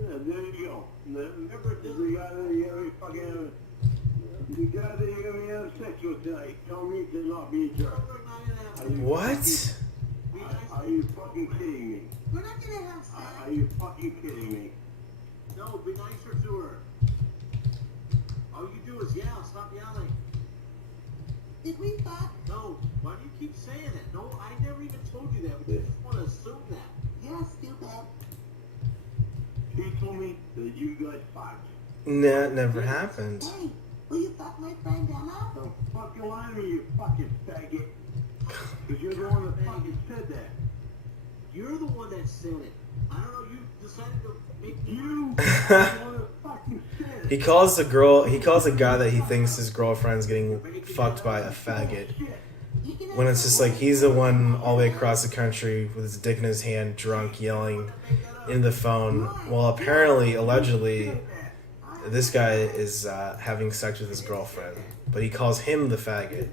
Yeah, there you go. Remember, the guy that you're gonna be fucking, the guy that you're gonna be having sex with tonight, tell me to not be a jerk. What? Are you fucking kidding me? We're not gonna have sex. Are you fucking kidding me? No, be nicer to her. All you do is yell. Stop yelling. Did we fuck? No, why do you keep saying that? No, I never even told you that. But you just want to assume that. Yeah, stupid. He told me that you guys fucked. That never happened. Hey, will you fuck my friend Emma? Don't fucking lie to me, you fucking faggot. Because you're the one that fucking said that. You're the one that said it. I don't know. You decided to make You are the one that fucking said it. He calls the guy that he thinks his girlfriend's getting fucked by a faggot. You can have When it's just like he's the one all the way across the country with his dick in his hand, drunk, yelling in the phone. Well, apparently, allegedly, this guy is having sex with his girlfriend, but he calls him the faggot.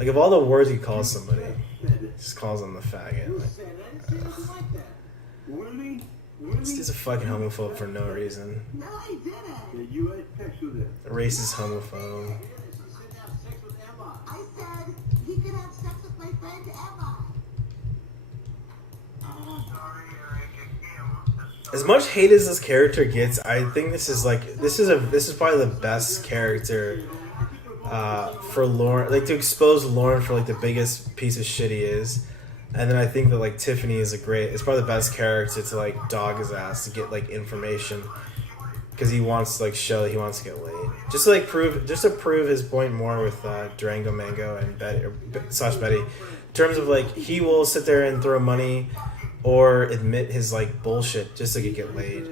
Like, of all the words he calls somebody, he just calls him the faggot. Like, said. I didn't say anything like that. Really? he's a fucking homophobe for no reason. No, I didn't. That you had sex with him. A racist homophobe. Yeah, she said to have sex with Emma. I said he could have sex with my friend Emma. As much hate as this character gets, I think this is probably the best character for Lorne, like to expose Lorne for like the biggest piece of shit he is, and then I think that like Tiffany is it's probably the best character to like dog his ass to get like information because he wants to like show that he wants to get laid. Just to like prove his point more with Durango Mango and Betty, in terms of like he will sit there and throw money or admit his like bullshit just so he can get laid.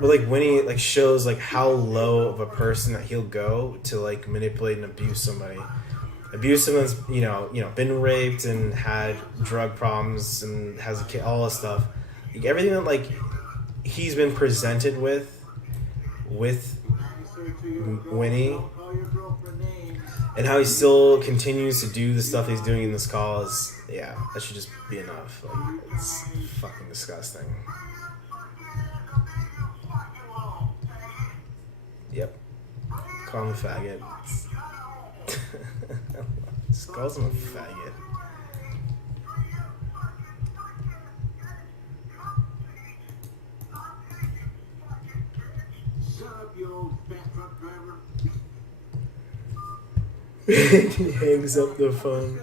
But like Winnie like shows like how low of a person that he'll go to like manipulate and abuse somebody. Abuse someone's been raped and had drug problems and has a kid, all this stuff. Like, everything that like he's been presented with Winnie, and how he still continues to do the stuff he's doing in this call is, that should just be enough. Like, it's fucking disgusting. Yep. Call him a faggot. Just calls him a faggot. Shut up, you old fat truck driver. He hangs up the phone.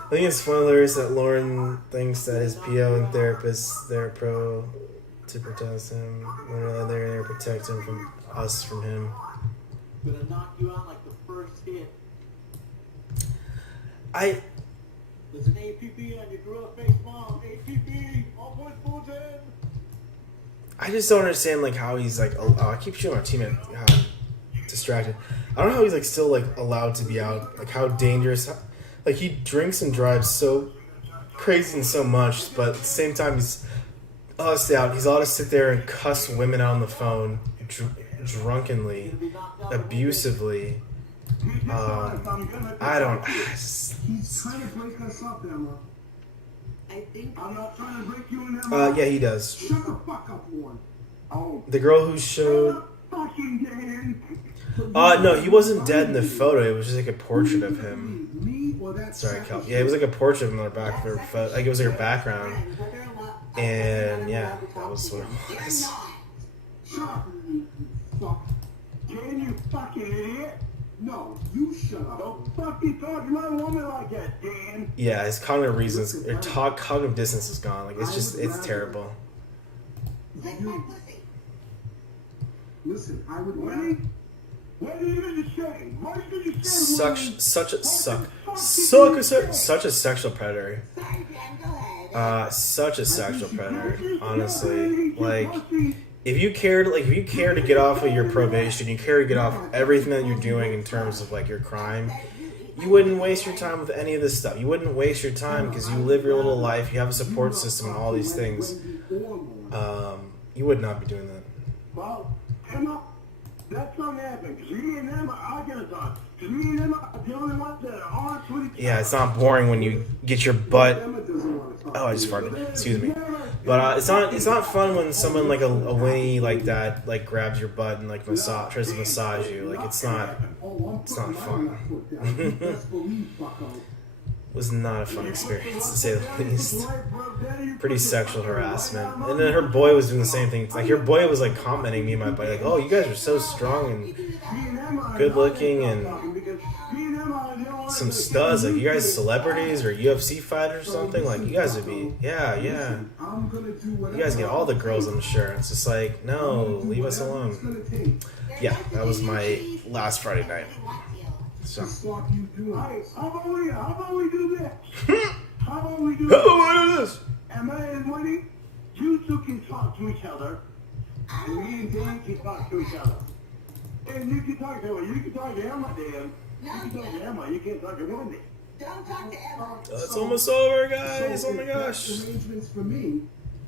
I think it's fun hilarious that Lorne thinks that his PO and therapist, they're pro to protect him. When they're there to protect him from us, from him. Gonna knock you out like the first hit. There's an APB on your gorilla face mom. APB, all points bulletin. I just don't understand like how he's like. Oh, I keep shooting our teammate. Distracted. I don't know how he's like still like allowed to be out. Like how dangerous. Like he drinks and drives so crazy and so much, but at the same time he's allowed to stay out. He's allowed to sit there and cuss women out on the phone, drunkenly, abusively. I don't. He's trying to break us up, Emma. I think I'm not trying to break you in, Emma. Yeah, he does. Shut the fuck up, Lorne. Oh. The girl who showed. Fucking Dan. No, he wasn't dead in the photo. It was just like a portrait of him. Sorry, Cal. Yeah, it was like a portrait of him on her back of her photo. Like it was like her background. And yeah, that was what it was. Shut up, you fuck. Dan, you fucking idiot. No, you shut up. Don't fucking talk to my woman like that, Dan. Yeah, his cognitive reasons, or cognitive distance is gone. Like it's terrible. Listen, I would rather. What did you say? What did you say? Such a sexual predator. Such a sexual predator. Honestly, like if you care to get off of your probation, you care to get off everything that you're doing in terms of like your crime. You wouldn't waste your time with any of this stuff. You wouldn't waste your time because you live your little life. You have a support system and all these things. You would not be doing that. Well, Emma, that's not happening. Because me and Emma are gonna talk. Because me and Emma are the only ones that are honest with each other. Yeah, it's not boring when you get your butt. Oh, I just farted. Excuse me. But it's not fun when someone like a Winnie like that like grabs your butt and like tries to massage you. Like it's not fun. It was not a fun experience to say the least. Pretty sexual harassment. And then her boy was doing the same thing. Like her boy was like complimenting me and my buddy like, "Oh, you guys are so strong and good looking and some studs. Like you guys celebrities or UFC fighters or something. Like you guys would be, yeah. You guys get all the girls on the shirt." It's just like, no, leave us alone. Yeah, that was my last Friday night. So. How about we do this? How about we do this? Emma and Woody, you two can talk to each other, and me and Dan can talk to each other. And you can talk to her. You can talk to Emma, Dan. You can talk to Emma. You can't talk to Wendy. don't talk to Emma. It's almost over, guys. Oh my gosh. Arrangements for me,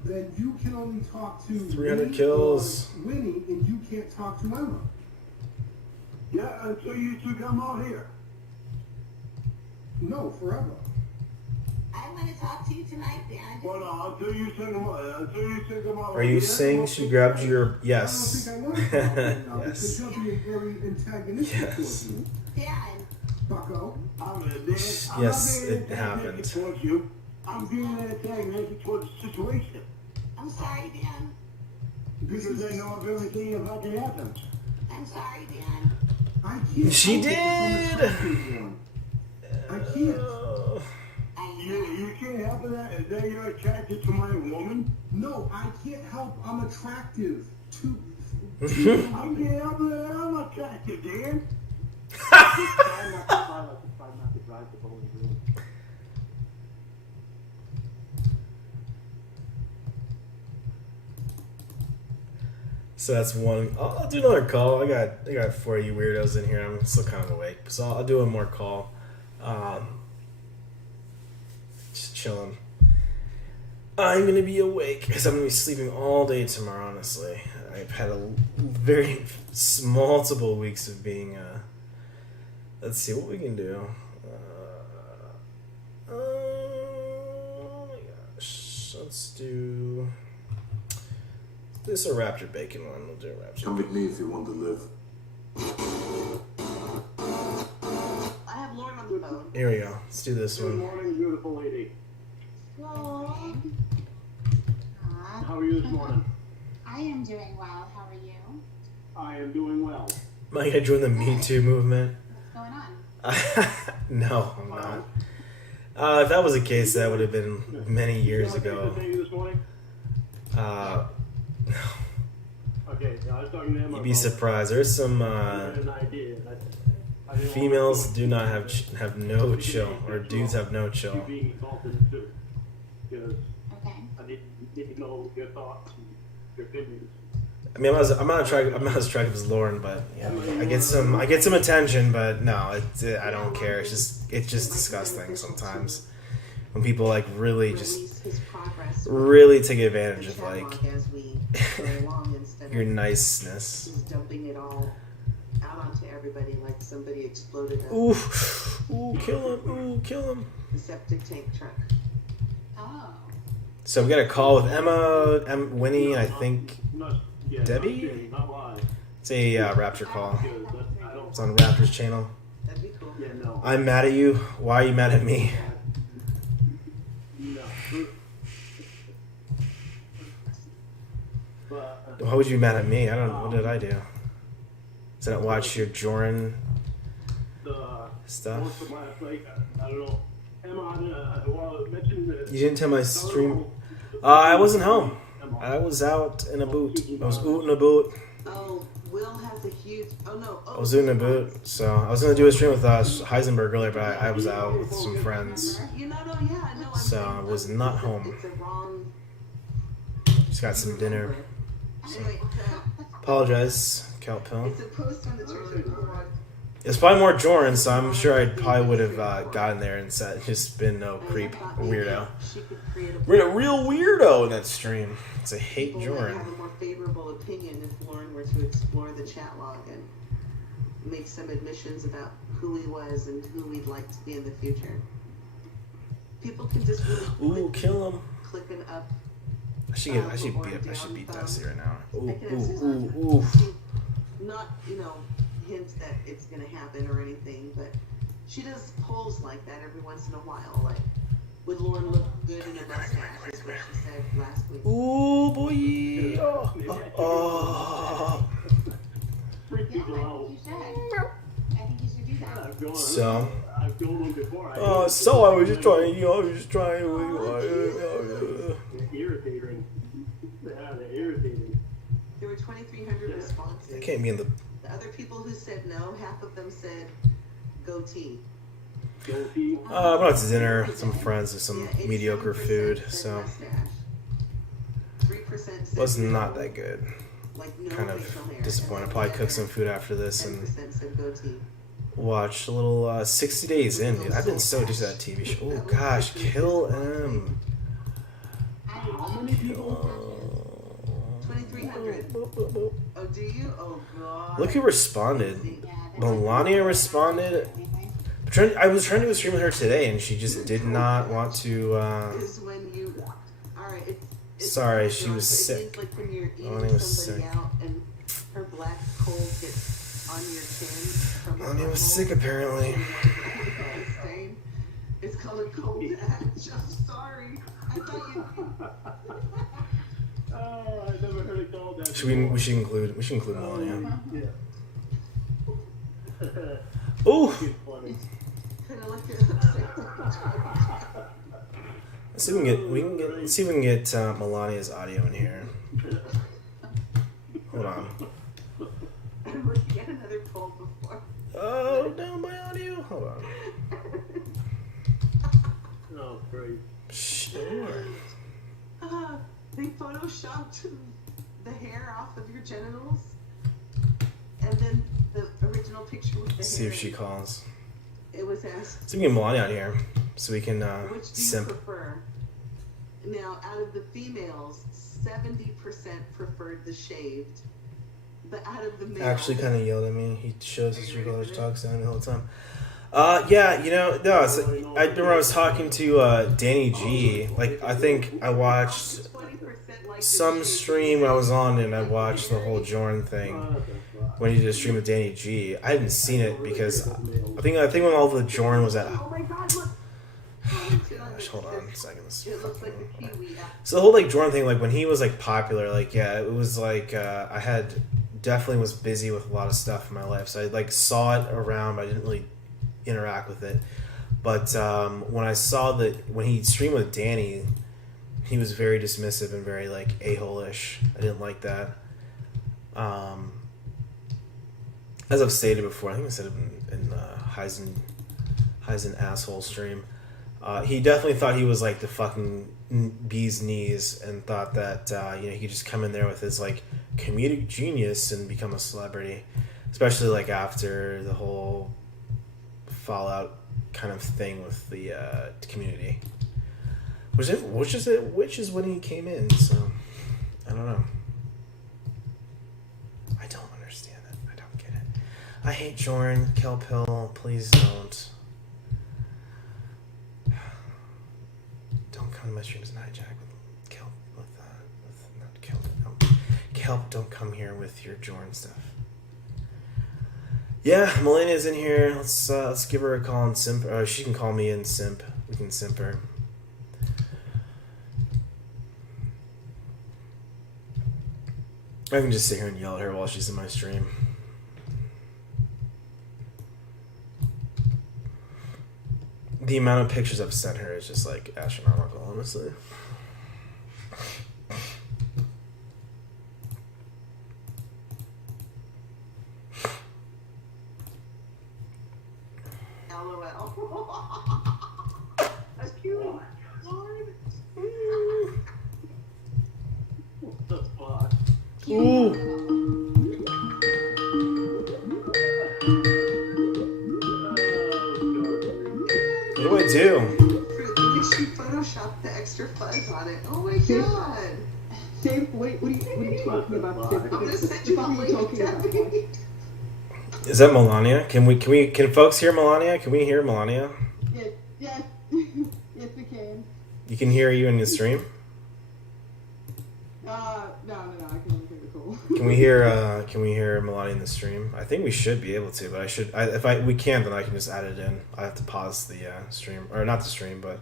then you can only talk to 300 kills. Winnie, and you can't talk to Emma. Yeah, until you two come out here. No, forever. I want to talk to you tonight, Dan. Well, no, until you sing them out. Are you saying she grabbed your... Yes. I don't think I want to talk right now Yes. because you're being very antagonistic Yes. towards me. Dan. Bucko. Yes, it happened. Towards you. I'm being antagonistic towards the situation. I'm sorry, Dan. Because I know of everything that can happen. I'm sorry, Dan. I can't. She focus on the did! subject one. I can't. Oh. I You can't help that you're attracted to my woman? No, I can't help. I'm attractive to. I can't help that I'm attracted, Dan. Try not to drive the bowling green. So that's one. I'll do another call. I got 4 of you weirdos in here. I'm still kind of awake, so I'll do one more call. Just chilling. I'm gonna be awake because I'm gonna be sleeping all day tomorrow. Honestly, I've had a very multiple weeks of being. Let's see what we can do. Oh my gosh, let's do. This is a Raptor Bacon one. We'll do a Raptor. Come with me if you want to live. I have Lorne on the phone. Here we go. Let's do this Good one. morning, beautiful lady. Lorne. How are you this morning? I am doing well. How are you? I am doing well. Am I gonna join the Me Too movement? What's going on? No, I'm not. If that was the case, that would have been many years ago. This morning? No. Okay, I was talking to Emma. You'd be surprised. There's some an idea. females do not have no chill, or dudes have no chill. Being involved in it too. Because Okay. I need to know your thoughts and your opinions. I mean, I'm not as attractive as Lorne, but yeah, I get some attention, but no, I don't care. It's just disgusting sometimes when people like really take advantage of like your niceness. He's dumping it all out onto everybody like somebody exploded Ooh, kill him. the septic tank truck. Oh. So we got a call with Emma, Winnie, I think Debbie? Not live. It's a Raptor call. Because I don't. It's on Raptor's channel. That'd be cool. Yeah, no. I'm mad at you. Why are you mad at me? No. But Why would you be mad at me? What did I do? Did I watch your Joran the stuff? most of my like I don't know. Emma, well, mentioned that. You didn't tell my stream. I wasn't home. I was out in a boot. I was ootin' a boot. Oh, Will has a huge. Oh no. Oh, I was ootin' a boot. So I was gonna do a stream with Heisenberg earlier, but I was out with some friends, You know, no, yeah, no. so I was not home. It's a wrong. Just got some dinner. Anyway, Apologize, Cal Pill. it's a post on the church. It's probably more Joran, so I'm sure I probably would have gotten there and said, just been no creep, weirdo. She could create We're a real weirdo in that stream. It's a hate people that Joran. have a more favorable opinion if Lorne were to explore the chat log and make some admissions about who he was and who we'd like to be in the future. People can just really Ooh, kill him. clicking up. I should beat Dusty right now. I can assist Ooh. Not, hint that it's gonna happen or anything, but she does polls like that every once in a while. Like, would Lorne look good in a mustache? Is what she said last week. Ooh, boy. Oh. Freak Yeah, people I out. think you should. I think you should do that. I've gone. So. I've gone before. So I was just trying. They're irritating. They're irritating. There were 2,300 responses. I can't be in the. The other people who said no, half of them said goatee. Guilty. I went out to dinner with some friends with some Yeah, mediocre 87% food, said so mustache. 3% said was no, not that good. like no Kind of facial hair. disappointed. I'll probably cook some food after this and 10% said goatee. watch a little 60 Days In, dude. I've been so addicted to that TV show. Oh gosh, kill him. How many people? 2,300. Oh, do you? Oh, God. Look who responded. Yeah, Melania responded. I was trying to do a stream with her today, and she just did not want to. Is when you. Alright, it's Sorry, hard, she John, was but sick. It means like when you're Melania eating was somebody sick. out and her black coal gets on your chin. From the Melania was butthole, sick apparently. stain. It's called a cold patch. I'm sorry. I thought you. Oh, I never heard it called that. We should include Melania. Yeah. Ooh, It's funny. Kind of like a. Let's see if let's see if we can get Melania's audio in here. Hold on. Let's get another poll before. Oh, down my audio. Hold on. Oh, great. Sure. They photoshopped the hair off of your genitals, and then the original picture with the Let's see hair. if she calls. It was asked, Let's see if we can get Melania on here so we can which do you simp. prefer? Now, out of the females, 70% preferred the shaved. But out of the males, Actually, kind of yelled at me. He shows his true colors, talks down the whole time. Yeah, you know, no. It's, I remember I was talking to Danny G. Like, I think I watched 20% like some stream I was on, and I watched the whole Jorn thing when he did a stream with Danny G. I hadn't seen it because I think when all the Jorn was at. Oh my God! Look. Gosh, hold on a second. This It looks like fucking- a kiwi. So the whole like Jordan thing, like when he was like popular, like yeah, it was like I had definitely was busy with a lot of stuff in my life, so I like saw it around, but I didn't really interact with it. But when I saw that when he streamed with Danny, he was very dismissive and very like a-hole-ish. I didn't like that. As I've stated before, I think I said it in Heisen asshole stream. He definitely thought he was like the fucking bee's knees and thought that you know he could just come in there with his like comedic genius and become a celebrity, especially like after the whole Fallout kind of thing with the community, which is when he came in. So I don't know. I don't understand it. I don't get it. I hate Jorn. Kelpill, please don't. Don't come to my streams and hijack with Kelp, with not Kelp. No. Kelp, don't come here with your Jorn stuff. Yeah, Melania's in here. Let's give her a call and simp. Or she can call me and simp. We can simp her. I can just sit here and yell at her while she's in my stream. The amount of pictures I've sent her is just like astronomical, honestly. LOL. That's cute. Lord. What the fuck? Ooh. What do I do? Like she photoshopped the extra fuzz on it. Oh my God. Dave, what are you talking about? Dave? I'm gonna send you a What are you link. talking about? Debbie. Is that Melania? Can folks hear Melania? Can we hear Melania? Yes, yes, yes, we can. You can hear you in the stream? No, I can only hear the call. Can we hear Melania in the stream? I think we should be able to, but if we can, then I can just add it in. I have to pause the stream, or not the stream, but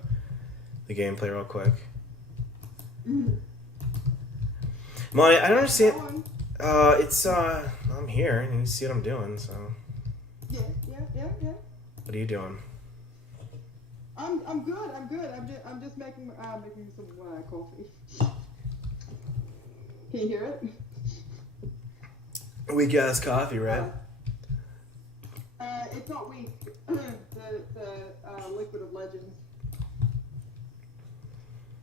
the gameplay real quick. Melania, I don't understand. It's I'm here and you see what I'm doing, so. Yeah. What are you doing? I'm good. I'm just making some coffee. Can you hear it? Weak ass coffee, right? It's not weak. the liquid of legends.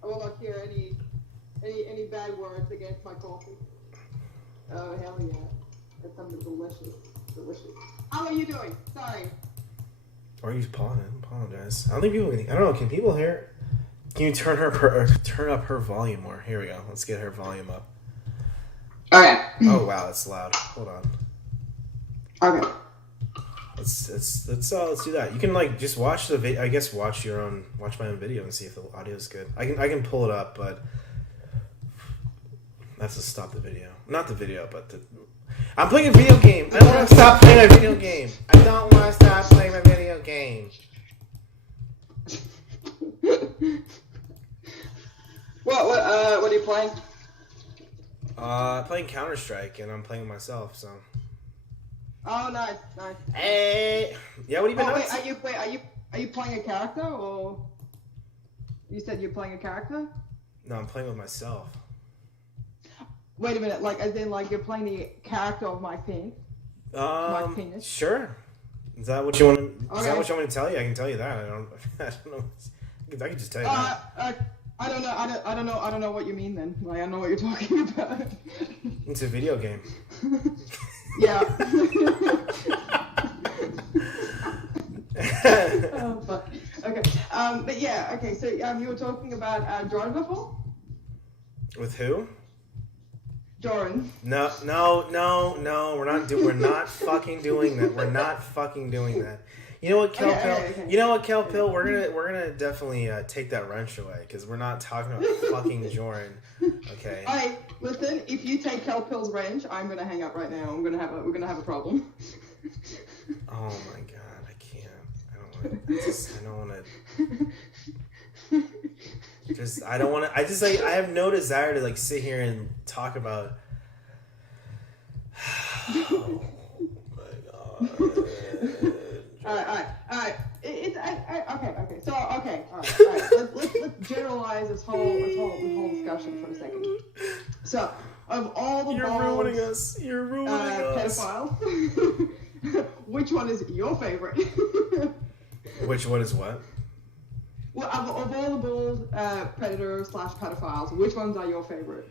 I will not hear any bad words against my coffee. Oh hell yeah! That's something delicious. How are you doing? Sorry. Or you apologize. I don't think people can. I don't know. Can people hear? Can you turn up her volume more? Here we go. Let's get her volume up. Okay. Oh wow, that's loud. Hold on. Okay. Let's do that. You can like just watch the video. I guess watch my own video and see if the audio is good. I can pull it up, but I have to stop the video. Not the video, but I'm playing a video game. I don't want to stop playing my video game. I don't want to stop playing my video game. What are you playing? Playing Counter-Strike, and I'm playing with myself. So. Oh, nice. Hey. Yeah. What have you been up to? Are you playing a character or? You said you're playing a character? No, I'm playing with myself. Wait a minute, like as in like you're playing the character of Mike Pence? Mike Penis? Sure. Is that what you want? Is that Okay. what you want me to tell you? I can tell you that. I don't know. I can just tell you that. I don't know. I don't know what you mean then. Like I don't know what you're talking about. It's a video game. Yeah. Oh, fuck. Okay. But yeah. Okay. So you were talking about Jordan before. With who? Jordan. No. We're not fucking doing that. We're not fucking doing that. You know what, Kel Pill? Okay. You know what, Kel Pill? We're gonna definitely take that wrench away because we're not talking about fucking Jordan. Okay. Alright, listen. If you take Kel Pill's wrench, I'm gonna hang up right now. We're gonna have a problem. Oh my god, I can't. I don't want to. I have no desire to like sit here and talk about. Oh my god. Alright. Okay. So, okay. All right. Let's generalize this whole discussion for a second. So, of all the You're ruining us. You're ruining us. pedophiles, which one is your favorite? Which one is what? Well, of all the bald predators/pedophiles, which ones are your favorite?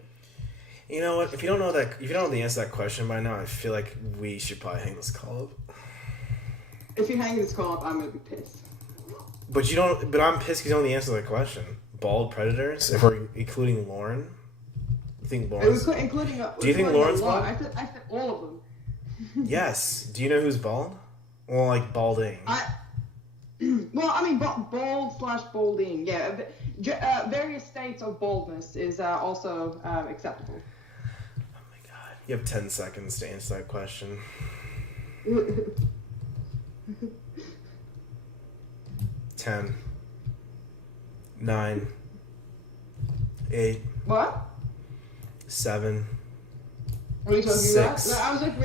You know what? If you don't know the answer to that question by now, I feel like we should probably hang this call up. If you hang this call up, I'm gonna be pissed. But you don't. But I'm pissed because you don't know the answer to that question. Bald predators, if we're including Lorne. You think Lorne's? Including. Do you think Lorne's bald? I said all of them. Yes. Do you know who's bald? Well, like balding. Well, I mean, bald/balding. Yeah, various states of baldness is also acceptable. Oh my god! You have 10 seconds to answer that question. 10, 9, 8. What? 7. What are you talking 6. about? No, I was like,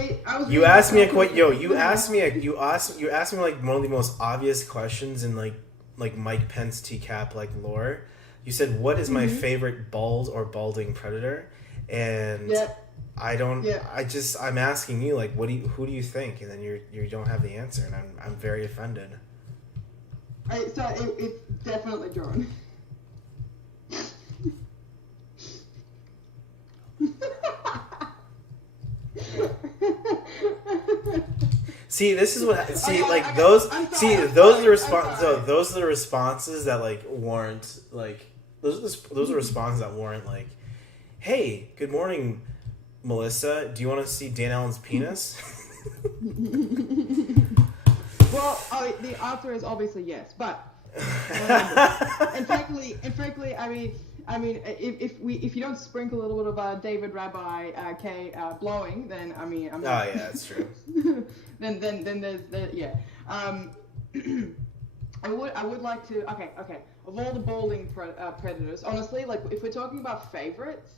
You asked me a question. Yo, you asked me like one of the most obvious questions in like Mike Pence TCAP like lore. You said, "What is my favorite bald or balding predator?" And I don't. Yeah. I'm asking you like, who do you think? And then you don't have the answer, and I'm very offended. So it's definitely Jordan. See, this is what. See, Okay, like okay, those. I'm sorry, See, I'm those sorry, are the response. I'm So sorry. those are the responses that like warrant like those are responses that warrant like, hey, good morning, Melissa. Do you want to see Dan Allen's penis? Well, the answer is obviously yes, but and frankly, I mean, if you don't sprinkle a little bit of David Rabbi K blowing, then I mean, I'm not, Oh yeah, that's true. then there's yeah. I would like to okay. Of all the balding predators, honestly, like if we're talking about favorites,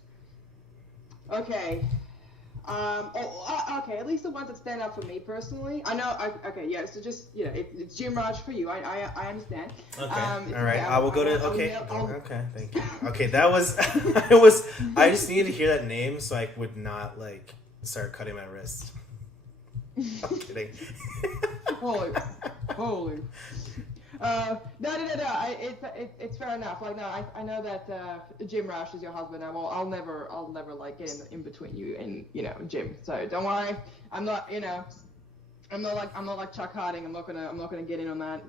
okay. Okay, at least the ones that stand out for me personally. I know. Okay, yeah. So just it's Jim Raj for you. I understand. Okay. All right. Yeah, I will go to. I'll- Okay. I'll- Okay. Thank you. Okay. That was. I just needed to hear that name so I would not like start cutting my wrist. I'm kidding. Holy. No. It's fair enough. Like no, I know that Jim Rush is your husband. I'll never like get in between you and Jim. So don't worry. I'm not like Chuck Harding. I'm not gonna get in on that.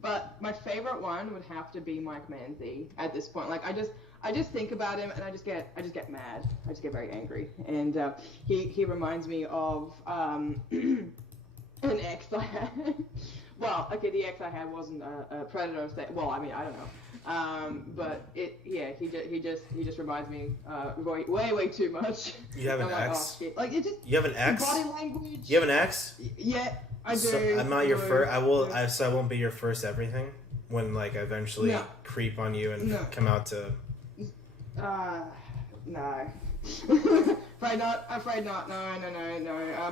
But my favorite one would have to be Mike Manzi at this point. Like I just think about him and I just get mad. I just get very angry. And he reminds me of an ex I had. Well, okay, the ex I had wasn't a predator. Well, I mean, I don't know. But he just reminds me way too much. You have an I'm like, ex? oh, shit. Like it just. You have an ex? Body language. You have an ex? Yeah, I do. So I'm not your first. I will. Yeah. So I won't be your first everything. When like I eventually No. creep on you and No. come out to. No. Afraid not. No.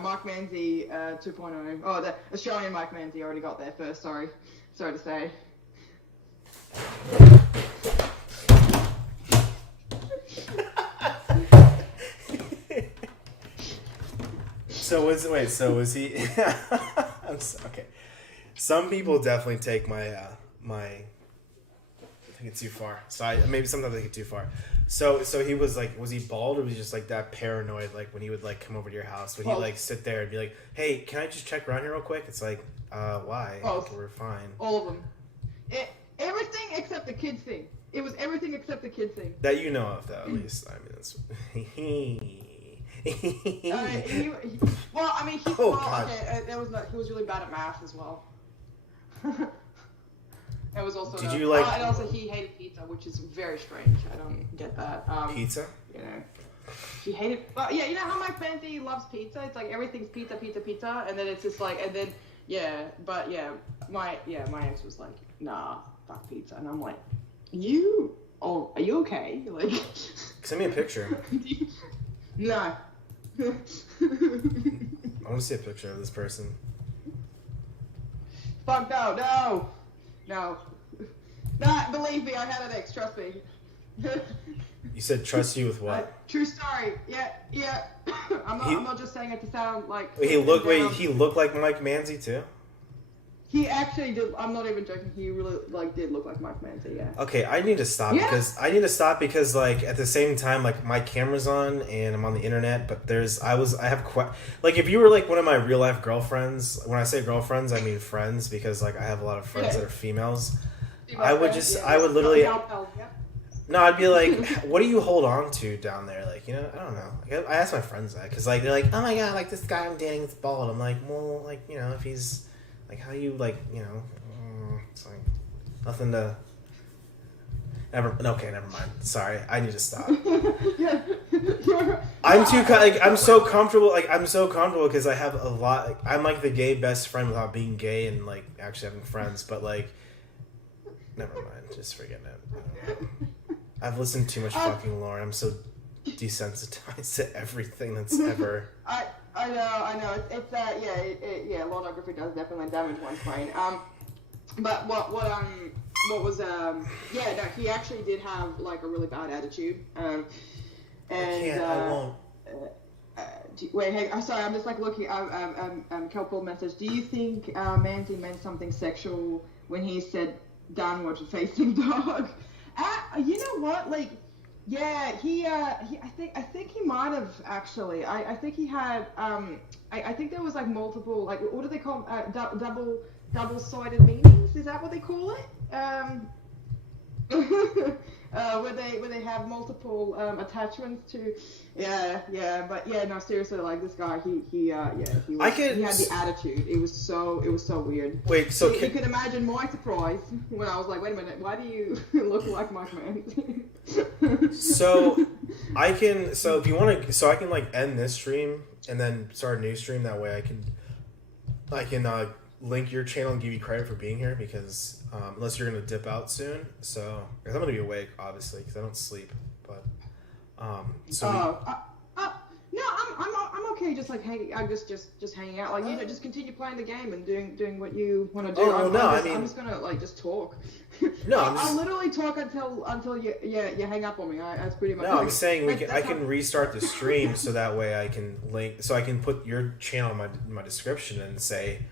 Mike Manzi 2.0. Oh, the Australian Mike Manzi already got there first. Sorry to say. So was he? Okay. Some people definitely take my I take it too far. So maybe sometimes I take it too far. So he was like, was he bald or was he just like that paranoid? Like when he would like come over to your house, would he like sit there and be like, "Hey, can I just check around here real quick?" It's like, why? Like, we're fine. All of them. Everything except the kids thing. It was everything except the kids thing. That you know of, though, at least. I mean, that's. He was really bad at math as well. It was also. Did you like? And also, he hated pizza, which is very strange. I don't get that. Pizza? You know, he hated. Well, yeah, you know how Mike Fancy loves pizza. It's like everything's pizza, pizza, pizza, and then it's just like, and then my ex was like, nah, fuck pizza, and I'm like, are you okay? Like, send me a picture. No. I want to see a picture of this person. Fuck no. Nah, believe me, I had an ex, trust me. You said trust you with what? True story. Yeah. I'm not just saying it to sound like. He looked like Mike Manzi too? He actually did. I'm not even joking. He really did look like Mike Manzi. Yeah. Okay, I need to stop because like at the same time like my camera's on and I'm on the internet, but like if you were like one of my real life girlfriends. When I say girlfriends, I mean friends because like I have a lot of friends that are females. I would literally. No, I'd be like, what do you hold on to down there? Like, you know, I don't know. I ask my friends that because like they're like, oh my god, like this guy I'm dating is bald. I'm like, well, like you know, if he's like, how you like, you know, it's like nothing to. Never mind. Sorry, I need to stop. I'm so comfortable because I have a lot. Like, I'm like the gay best friend without being gay and like actually having friends, but like, never mind. Just forget it. I've listened too much fucking Lorne. I'm so desensitized to everything that's ever. I know. It's Lornography does definitely damage one's brain. But what was he actually did have like a really bad attitude. I won't. Wait, hey, I'm sorry. I'm just like looking. Kelpel message. Do you think Manzi meant something sexual when he said downward facing dog? You know what? Like, yeah, I think he might have actually. I think he had. I think there was like multiple. Like, what do they call double-sided meanings? Is that what they call it? Where they have multiple attachments to. Yeah. But yeah, no, seriously, like this guy, he had the attitude. It was so weird. Wait, so you can imagine my surprise when I was like, wait a minute, why do you look like Mike Mann? So if you want to, I can like end this stream and then start a new stream. That way, I can link your channel and give you credit for being here because unless you're gonna dip out soon. So because I'm gonna be awake, obviously, because I don't sleep. But no, I'm okay. Just like I'm just hanging out. Like just continue playing the game and doing what you want to do. I'm just gonna like just talk. No, I'll literally talk until you hang up on me. That's pretty much. No, I'm saying I can restart the stream so that way I can link. So I can put your channel in my description and say.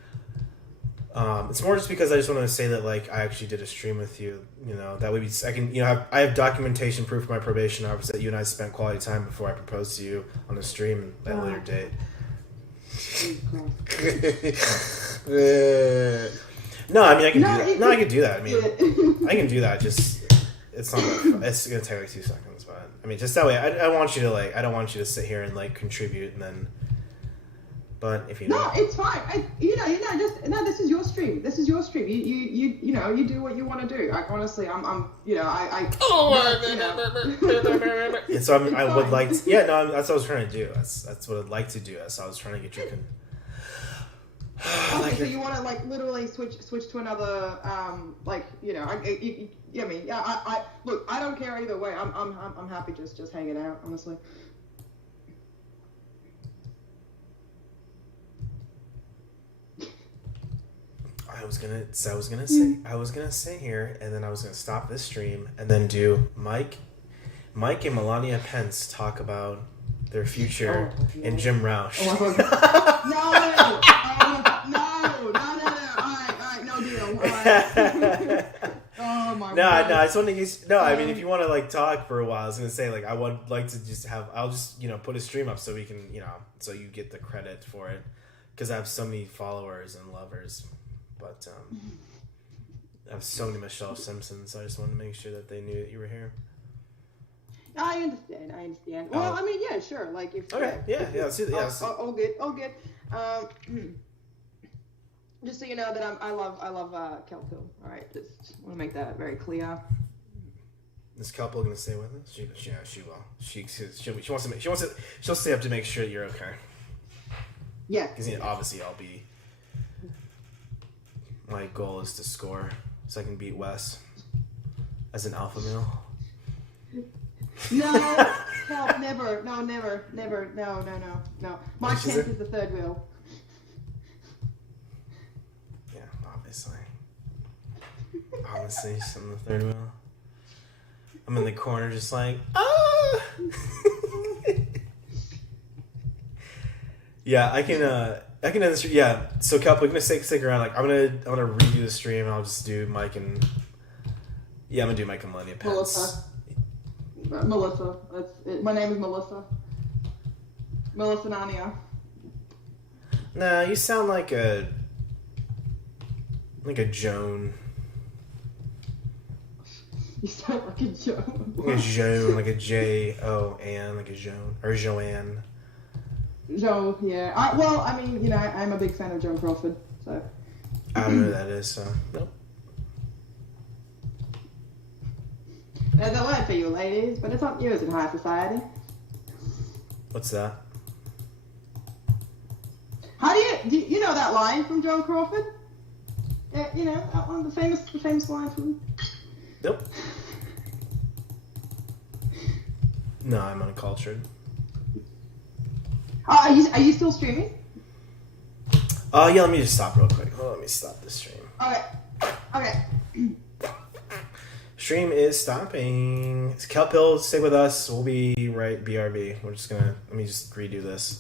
It's more just because I just want to say that like I actually did a stream with you, you know, that way I can, you know, I have documentation proof of my probation officer that you and I spent quality time before I proposed to you on the stream at a later date. No, I mean I can do that. No, I can do that. I mean I can do that. Just it's gonna take like 2 seconds, but I mean just that way. I want you to like I don't want you to sit here and like contribute and then. But if you know. No, it's fine. This is your stream. This is your stream. You do what you want to do. Like honestly, And so I would like to, that's what I was trying to do. That's what I'd like to do. So I was trying to get you. Okay, so you want to like literally switch to another look. I don't care either way. I'm happy just hanging out. Honestly. I was gonna sit here and then I was gonna stop this stream and then do Mike and Melania Pence talk about their future and Jim Roush. No, I just want to use. No, I mean, if you want to like talk for a while, I was gonna say like I would like to just have. I'll just put a stream up so we can so you get the credit for it because I have so many followers and lovers, but I have so many Michelle Simpsons. So I just wanted to make sure that they knew that you were here. I understand. Well, I mean, yeah, sure. Like if okay, yeah. Let's do that. Yeah, all good. Just so you know that I love Kelpill. All right, just want to make that very clear. Is Kelpill gonna stay with us? She will. She wants to. She'll stay up to make sure that you're okay. Yeah. Because obviously I'll be. My goal is to score so I can beat Wes as an alpha male. No, help, never. No. My Pence is the third wheel. Yeah, obviously, I'm the third wheel. I'm in the corner just like, ah! Yeah, I can end the stream. Yeah, so Kelp, we're gonna stick around. Like, I'm gonna redo the stream. And I'll just do Mike and I'm gonna do Mike and Melania Pence. Melissa. That's it. My name is Melissa. Melissa Nania. Nah, you sound like a Joan. You sound like a Joan. Like a Joan, like a J-O-N, like a Joan or Joanne. Joe, yeah. I mean, I'm a big fan of Joan Crawford, so. I don't know who that is, so nope. There's a word for you, ladies, but it's not used in high society. What's that? How do you know that line from Joan Crawford? Yeah, that one, the famous line from. Nope. No, I'm uncultured. Are you still streaming? Yeah, let me just stop real quick. Hold on, let me stop the stream. Okay. Stream is stopping. Kelp Hill, stay with us. We'll be right BRB. Let me just redo this.